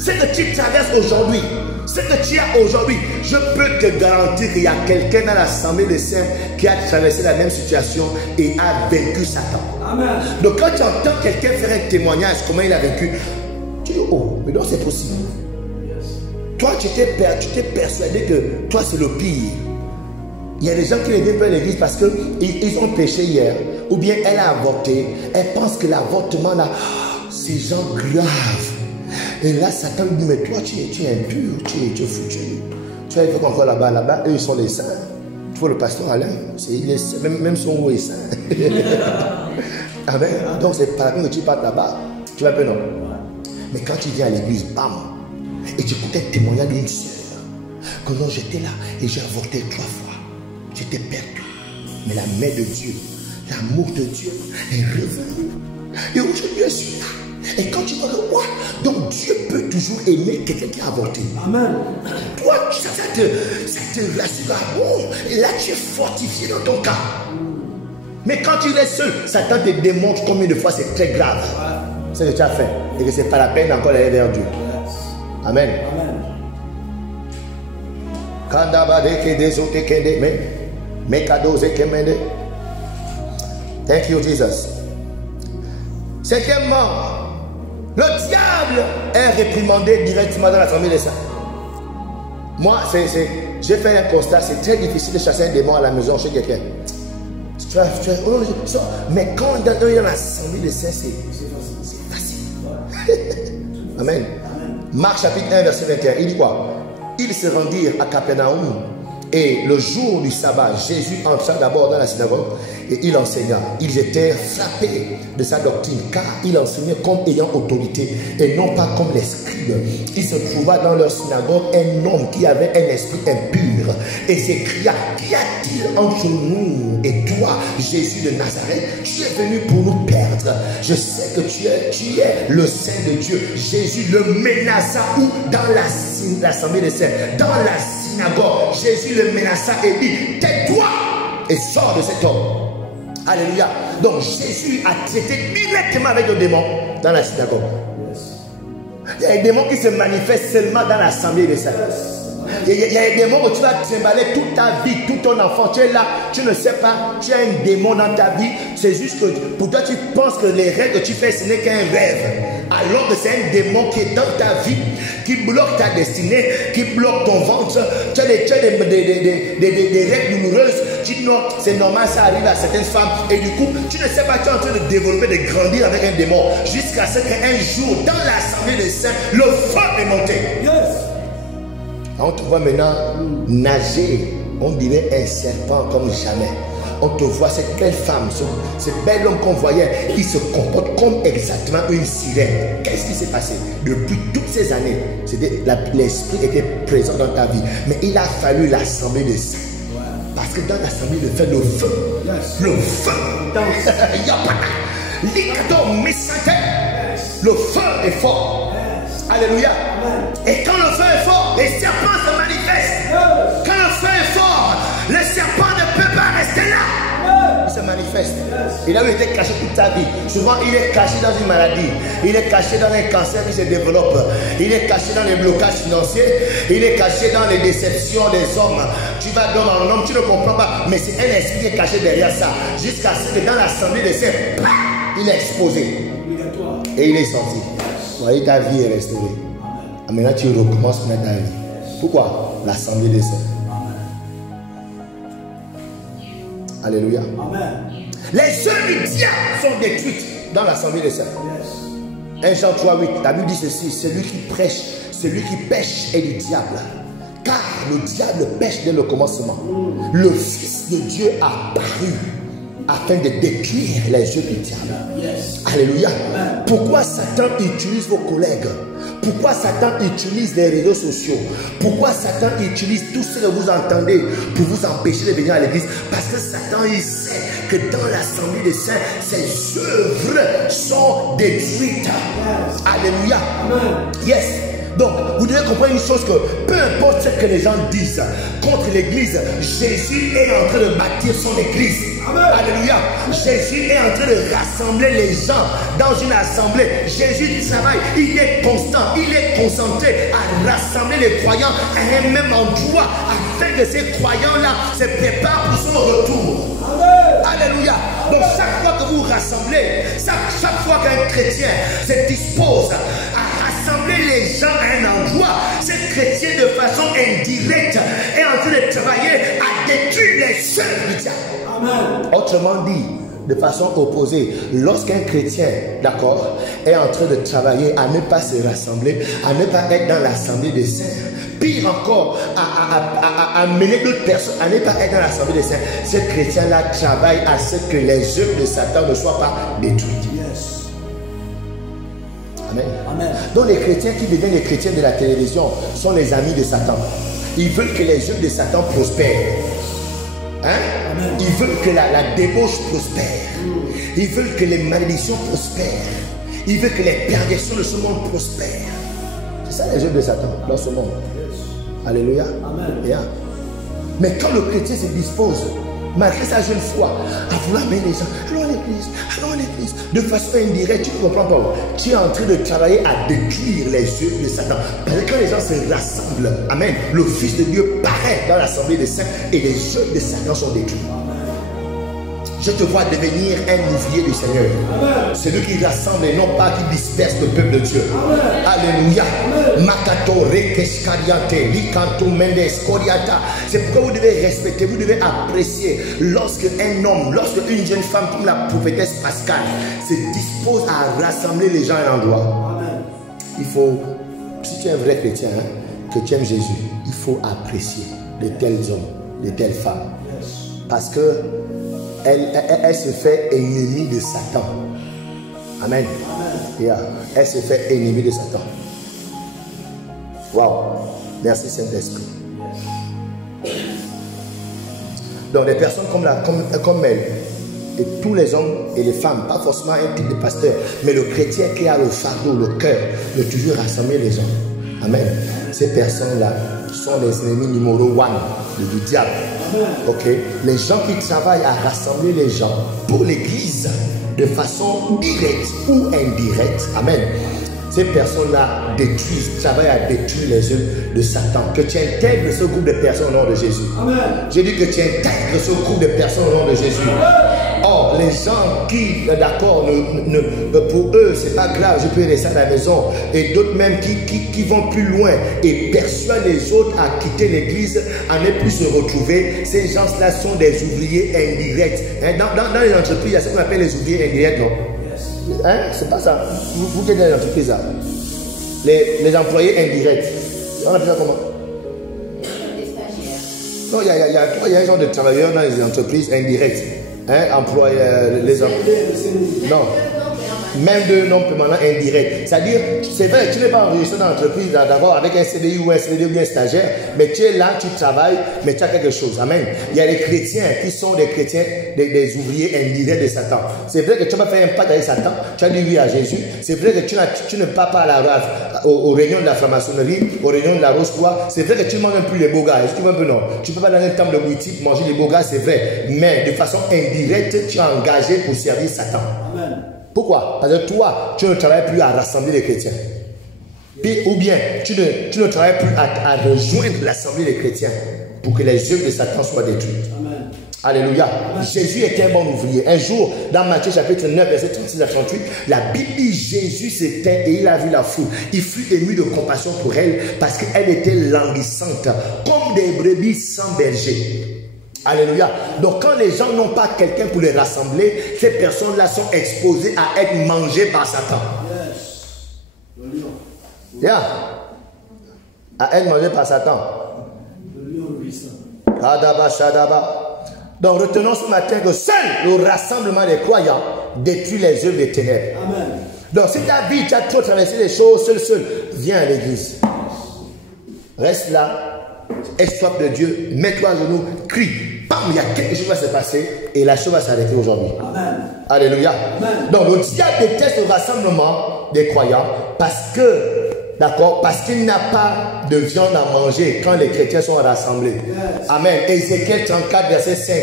ce que tu traverses aujourd'hui, ce que tu as aujourd'hui, je peux te garantir qu'il y a quelqu'un dans l'assemblée des saints qui a traversé la même situation et a vaincu Satan. Amen. Donc quand tu entends quelqu'un faire un témoignage, comment il a vaincu, tu dis, oh, mais non, c'est possible. Yes. Toi, tu t'es persuadé que toi, c'est le pire. Il y a des gens qui ne viennent pas à l'église parce qu'ils ont péché hier. Ou bien elle a avorté. Elle pense que l'avortement là, c'est genre grave. Et là, Satan lui dit, mais toi, tu es impur, tu es foutu. Tu vois, il faut qu'on voit là-bas, eux, ils sont les saints. Tu vois, le pasteur Alain, même son haut est saint. Amen. Donc, c'est par exemple que tu partes là-bas, tu vas pas non. Mais quand tu viens à l'église, bam, et tu écoutes un témoignage d'une soeur, que non, j'étais là et j'ai avorté 3 fois. J'étais perdu. Mais la main de Dieu, l'amour de Dieu est revenu. Et aujourd'hui, je suis là. Et quand tu vois que quoi, donc Dieu peut toujours aimer quelqu'un qui a avorté. Amen. Toi, ça te rassure. Oh, et là, tu es fortifié dans ton cas. Mais quand tu restes seul, Satan te démontre combien de fois c'est très grave. Ce que tu as fait. Et que ce n'est pas la peine d'encore d'aller vers Dieu. Amen. Thank you, Jesus. Cinquièmement, le diable est réprimandé directement dans l'assemblée des saints. Moi, j'ai fait un constat, c'est très difficile de chasser un démon à la maison chez quelqu'un. Mais quand on est dans l'assemblée des saints, c'est facile. Amen. Marc chapitre 1, verset 21, il dit quoi? Ils se rendirent à Capernaum Et le jour du sabbat, Jésus entra d'abord dans la synagogue et il enseigna. Ils étaient frappés de sa doctrine, car il enseignait comme ayant autorité et non pas comme les scribes. Il se trouva dans leur synagogue un homme qui avait un esprit impur et s'écria: qu'y a-t-il entre nous et toi, Jésus de Nazareth? Tu es venu pour nous perdre. Je sais que tu es le Saint de Dieu. Jésus le menaça où? Dans l'assemblée des saints, dans la synagogue. Jésus le menaça et dit: tais-toi et sors de cet homme. Alléluia. Donc Jésus a traité directement avec le démon dans la synagogue. Il y a des démons qui se manifestent seulement dans l'assemblée des saints. Il y a des démons où tu vas trimballer toute ta vie, tout ton enfant. Tu es là, tu ne sais pas, tu as un démon dans ta vie. C'est juste que pour toi, tu penses que les rêves que tu fais, ce n'est qu'un rêve. Alors que c'est un démon qui est dans ta vie, qui bloque ta destinée, qui bloque ton ventre. Tu as des règles douloureuses. Tu dis non, c'est normal, ça arrive à certaines femmes. Et du coup, tu ne sais pas, tu es en train de développer, de grandir avec un démon. Jusqu'à ce qu'un jour, dans l'assemblée des saints, le feu est monté. Yes. On te voit maintenant nager, on dirait un serpent comme jamais. On te voit, cette belle femme, ce bel homme qu'on voyait, il se comporte comme exactement une sirène. Qu'est-ce qui s'est passé? Depuis toutes ces années, l'esprit était présent dans ta vie. Mais il a fallu l'assemblée de ça. Parce que dans l'assemblée de faire le feu, le feu, le feu est fort. Alléluia. Et quand le feu est fort, les serpents se manifestent. Quand le feu est fort, le serpent ne peut pas rester là. Il se manifeste. Il a été caché toute sa vie. Souvent, il est caché dans une maladie. Il est caché dans un cancer qui se développe. Il est caché dans les blocages financiers. Il est caché dans les déceptions des hommes. Tu vas d'homme en homme, tu ne comprends pas. Mais c'est un esprit qui est caché derrière ça. Jusqu'à ce que dans l'assemblée des saints, il est exposé. Et il est sorti. Voyez, ta vie est restaurée. Maintenant, tu recommences maintenant ta vie. Pourquoi? L'assemblée des saints. Alléluia. Amen. Les œuvres du diable sont détruites dans l'assemblée des saints. 1 Jean 3, 8. La Bible dit ceci: celui qui pêche est du diable. Car le diable pêche dès le commencement. Le Fils de Dieu a paru afin de détruire les œuvres du diable. Alléluia. Pourquoi Satan utilise vos collègues? Pourquoi Satan utilise les réseaux sociaux? Pourquoi Satan utilise tout ce que vous entendez pour vous empêcher de venir à l'église? Parce que Satan, il sait que dans l'assemblée des saints, ses œuvres sont détruites. Alléluia. Yes. Donc, vous devez comprendre une chose, que peu importe ce que les gens disent contre l'église, Jésus est en train de bâtir son église. Amen. Alléluia. Jésus est en train de rassembler les gens dans une assemblée. Jésus travaille, il est constant, il est concentré à rassembler les croyants à un même endroit afin que ces croyants-là se préparent pour son retour. Amen. Alléluia. Donc chaque fois que vous rassemblez, chaque fois qu'un chrétien se dispose à rassembler les gens à un endroit, ce chrétien de façon indirecte est en train de travailler à détruire les œuvres du diable. Amen. Autrement dit, de façon opposée, lorsqu'un chrétien, d'accord, est en train de travailler à ne pas se rassembler, à ne pas être dans l'assemblée des saints, pire encore, à mener d'autres personnes à ne pas être dans l'assemblée des saints, ce chrétien-là travaille à ce que les œuvres de Satan ne soient pas détruites. Amen. Amen. Donc les chrétiens qui deviennent les chrétiens de la télévision sont les amis de Satan. Ils veulent que les œuvres de Satan prospèrent. Hein? Ils veulent que la débauche prospère. Ils veulent que les malédictions prospèrent. Ils veulent que les perversions de ce monde prospèrent. C'est ça les œuvres de Satan dans ce monde. Alléluia. Amen. Yeah. Mais quand le chrétien se dispose, malgré sa jeune foi, à vouloir amener les gens, allons à l'église, de façon indirecte, tu ne comprends pas. Tu es en train de travailler à détruire les œuvres de Satan. Parce que quand les gens se rassemblent, amen, le Fils de Dieu paraît dans l'assemblée des saints et les œuvres de Satan sont détruites. Je te vois devenir un ouvrier du Seigneur. Celui qui rassemble et non pas qui disperse le peuple de Dieu. Alléluia. C'est pourquoi vous devez respecter, vous devez apprécier lorsque un homme, lorsque une jeune femme comme la prophétesse Pascal se dispose à rassembler les gens à un endroit. Il faut, si tu es un vrai chrétien, hein, que tu aimes Jésus, il faut apprécier de tels hommes. de telle femme. Parce que elle se fait ennemie de Satan. Amen. Yeah. Elle se fait ennemie de Satan. Waouh. Merci Saint-Esprit. Donc des personnes comme elle, et tous les hommes et les femmes, pas forcément un type de pasteur, mais le chrétien qui a le fardeau, le cœur de toujours rassembler les gens. Amen. Ces personnes-là sont les ennemis numéro 1 du diable. Ok. Les gens qui travaillent à rassembler les gens pour l'église de façon directe ou indirecte. Amen. Ces personnes-là travaillent à détruire les œuvres de Satan. Que tu intègres ce groupe de personnes au nom de Jésus. Amen. J'ai dit que tu intègres ce groupe de personnes au nom de Jésus. Or, les gens qui, d'accord, pour eux, c'est pas grave, je peux rester à la maison. Et d'autres même qui vont plus loin et persuadent les autres à quitter l'église, à ne plus se retrouver. Ces gens-là sont des ouvriers indirects. Hein, dans les entreprises, il y a ce qu'on appelle les ouvriers indirects, non? Hein? C'est pas ça. Vous qui êtes dans l'entreprise là. Les employés indirects. On appelle ça comment? Des stagiaires. Non, il y a un genre de travailleurs dans les entreprises indirectes. Hein? Non. Même de non permanents indirects. C'est-à-dire, c'est vrai, tu n'es pas enregistré dans l'entreprise d'abord avec un CDI ou un CDD ou bien un stagiaire, mais tu es là, tu travailles, mais tu as quelque chose. Amen. Il y a des chrétiens qui sont des chrétiens, des ouvriers indirects de Satan. C'est vrai que tu vas faire un pacte avec Satan, tu as dit oui à Jésus. C'est vrai que tu ne pars pas aux réunions de la franc-maçonnerie, aux réunions de la Rose-Croix. C'est vrai que tu ne manges plus les beaux gars. Tu ne peux pas dans un temple de boutique manger les beaux gars, c'est vrai. Mais de façon indirecte, tu es engagé pour servir Satan. Amen. Pourquoi? Parce que toi, tu ne travailles plus à rassembler les chrétiens. Puis, ou bien, tu ne travailles plus à rejoindre l'assemblée des chrétiens pour que les œuvres de Satan soient détruites. Amen. Alléluia. Amen. Jésus était un bon ouvrier. Un jour, dans Matthieu chapitre 9, verset 36 à 38, la Bible dit Jésus s'éteint et il a vu la foule. Il fut ému de compassion pour elle parce qu'elle était languissante, comme des brebis sans berger. Alléluia. Donc quand les gens n'ont pas quelqu'un pour les rassembler, ces personnes-là sont exposées à être mangées par Satan. Yeah. À être mangées par Satan. Kadaba, shadaba. Donc retenons ce matin que seul le rassemblement des croyants détruit les œuvres des ténèbres. Amen. Donc si ta vie, tu as trop traversé les choses seul, viens à l'église. Reste là. Aie soif de Dieu, mets-toi à genoux, crie. Bam, il y a quelque chose qui va se passer et la chose va s'arrêter aujourd'hui. Alléluia. Amen. Donc le diable déteste le rassemblement des croyants parce qu'il n'a pas de viande à manger quand les chrétiens sont rassemblés. Yes. Amen. Ézéchiel 34, verset 5.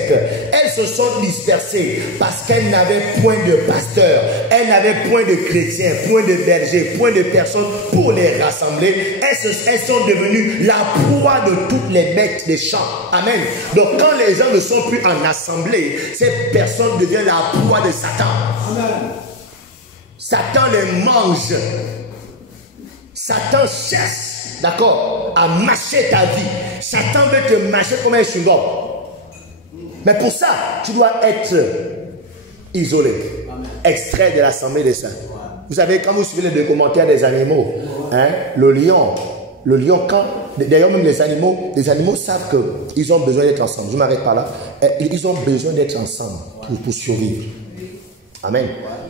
Elles se sont dispersées parce qu'elles n'avaient point de pasteur, elles n'avaient point de chrétiens, point de bergers, point de personnes pour les rassembler. Elles sont devenues la proie de toutes les bêtes des champs. Amen. Donc quand les gens ne sont plus en assemblée, ces personnes deviennent la proie de Satan. Amen. Satan les mange. Satan cherche, d'accord, à mâcher ta vie. Satan veut te mâcher comme un chewing-gum. Mais pour ça, tu dois être isolé, extrait de l'assemblée des saints. Vous savez, quand vous suivez les documentaires des animaux, hein, le lion, quand, d'ailleurs même les animaux savent qu'ils ont besoin d'être ensemble. Je m'arrête par là. Ils ont besoin d'être ensemble pour survivre. Amen.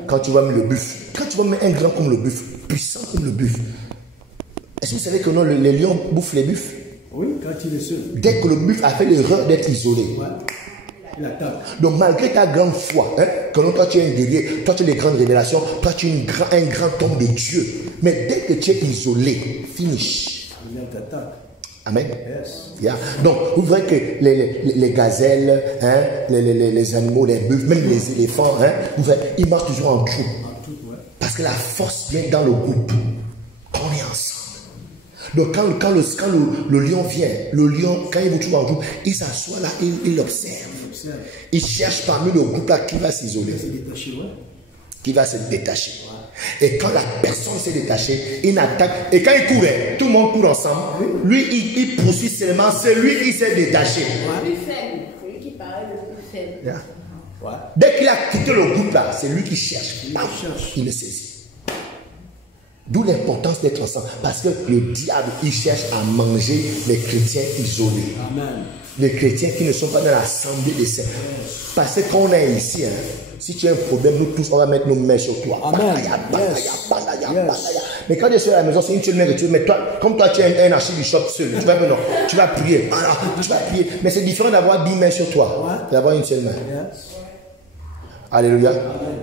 Quand tu vois même le buffle, quand tu vois même un grand comme le buffle, puissant comme le buffle, est-ce que vous savez que non, les lions bouffent les buffles? Oui, quand il est seul. Dès que le buffle a fait l'erreur d'être isolé. Ouais. Il attaque. Donc malgré ta grande foi, hein, que toi tu es un guerrier, toi tu as des grandes révélations, toi tu es un grand homme de Dieu. Mais dès que tu es isolé, finish. Il t'attaque. Amen. Yes. Yeah. Donc vous voyez que les gazelles, hein, les animaux, les bœufs, même les éléphants, hein, vous voyez, ils marchent toujours en groupe. Ouais. Parce que la force vient dans le groupe. On est ensemble. Donc quand le lion vient, quand il vous trouve en groupe, il s'assoit là et il observe. Il cherche parmi le groupe là qui va s'isoler. Qui va se détacher. Et quand la personne s'est détachée, il attaque. Et quand il courait, tout le monde court ensemble. Lui, il poursuit seulement celui qui s'est détaché. Le plus faible. Celui qui paraît le plus faible. Yeah. Ouais. Dès qu'il a quitté le groupe là, c'est lui qui cherche. Il le saisit. D'où l'importance d'être ensemble. Parce que le diable, il cherche à manger les chrétiens isolés. Amen. les chrétiens qui ne sont pas dans l'assemblée des saints. Parce que quand on est ici, hein, si tu as un problème, nous tous, on va mettre nos mains sur toi. Amen. Mais quand tu es à la maison, c'est une seule main que tu veux. Mais toi, comme toi, tu es un archibishop seul, tu vas prier. Tu vas prier. Mais c'est différent d'avoir 10 mains sur toi, d'avoir une seule main. Alléluia.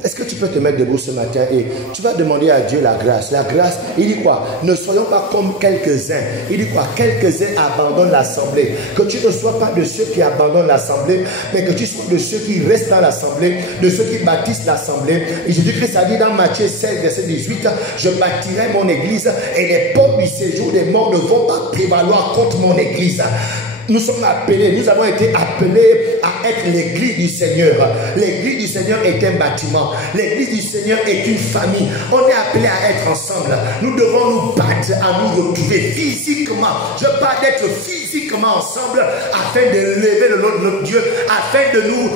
Est-ce que tu peux te mettre debout ce matin et tu vas demander à Dieu la grâce. La grâce, il dit quoi? Ne soyons pas comme quelques-uns. Il dit quoi? Quelques-uns abandonnent l'assemblée. Que tu ne sois pas de ceux qui abandonnent l'assemblée, mais que tu sois de ceux qui restent dans l'assemblée, de ceux qui bâtissent l'assemblée. Et Jésus-Christ a dit dans Matthieu 16, verset 18, je bâtirai mon église et les portes du séjour des morts ne vont pas prévaloir contre mon église. Nous sommes appelés, nous avons été appelés à être l'église du Seigneur. L'église du Seigneur est un bâtiment. L'église du Seigneur est une famille. On est appelé à être ensemble. Nous devons nous battre à nous retrouver physiquement. Je parle d'être physiquement ensemble afin de lever le nom de notre Dieu, afin de nous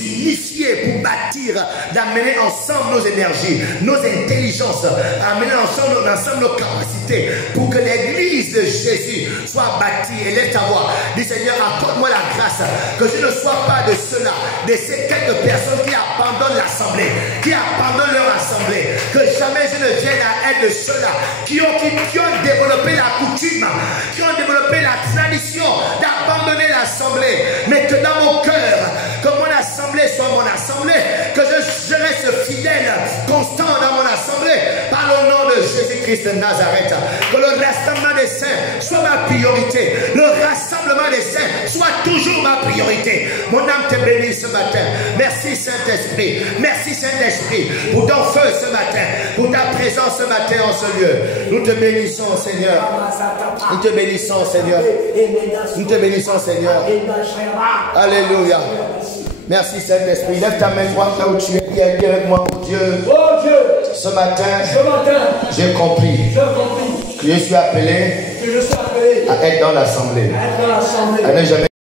unifier pour bâtir, d'amener ensemble nos énergies, nos intelligences, amener ensemble nos capacités pour que l'église de Jésus soit bâtie. Et laisse savoir, dis Seigneur, accorde-moi la grâce que je ne sois pas de ceux-là, de ces quelques personnes qui abandonnent l'assemblée, qui abandonnent leur assemblée, que jamais je ne vienne à être de ceux-là qui ont développé la coutume, qui ont développé la tradition d'abandonner l'assemblée, mais que dans mon cœur, que mon assemblée soit mon assemblée, que je reste fidèle, constant dans mon assemblée, par le nom de Jésus-Christ de Nazareth. Que le rassemblement des saints soit ma priorité. Le rassemblement des saints soit toujours ma priorité. Mon âme te bénit ce matin. Merci Saint-Esprit. Merci Saint-Esprit pour ton feu ce matin, pour ta présence ce matin en ce lieu. Nous te bénissons Seigneur. Nous te bénissons Seigneur. Nous te bénissons Seigneur. Alléluia. Merci Saint-Esprit. Lève ta main droite là où tu es. Dis avec moi, oh Dieu. Ce matin, j'ai compris que je suis appelé à être dans l'assemblée. À ne jamais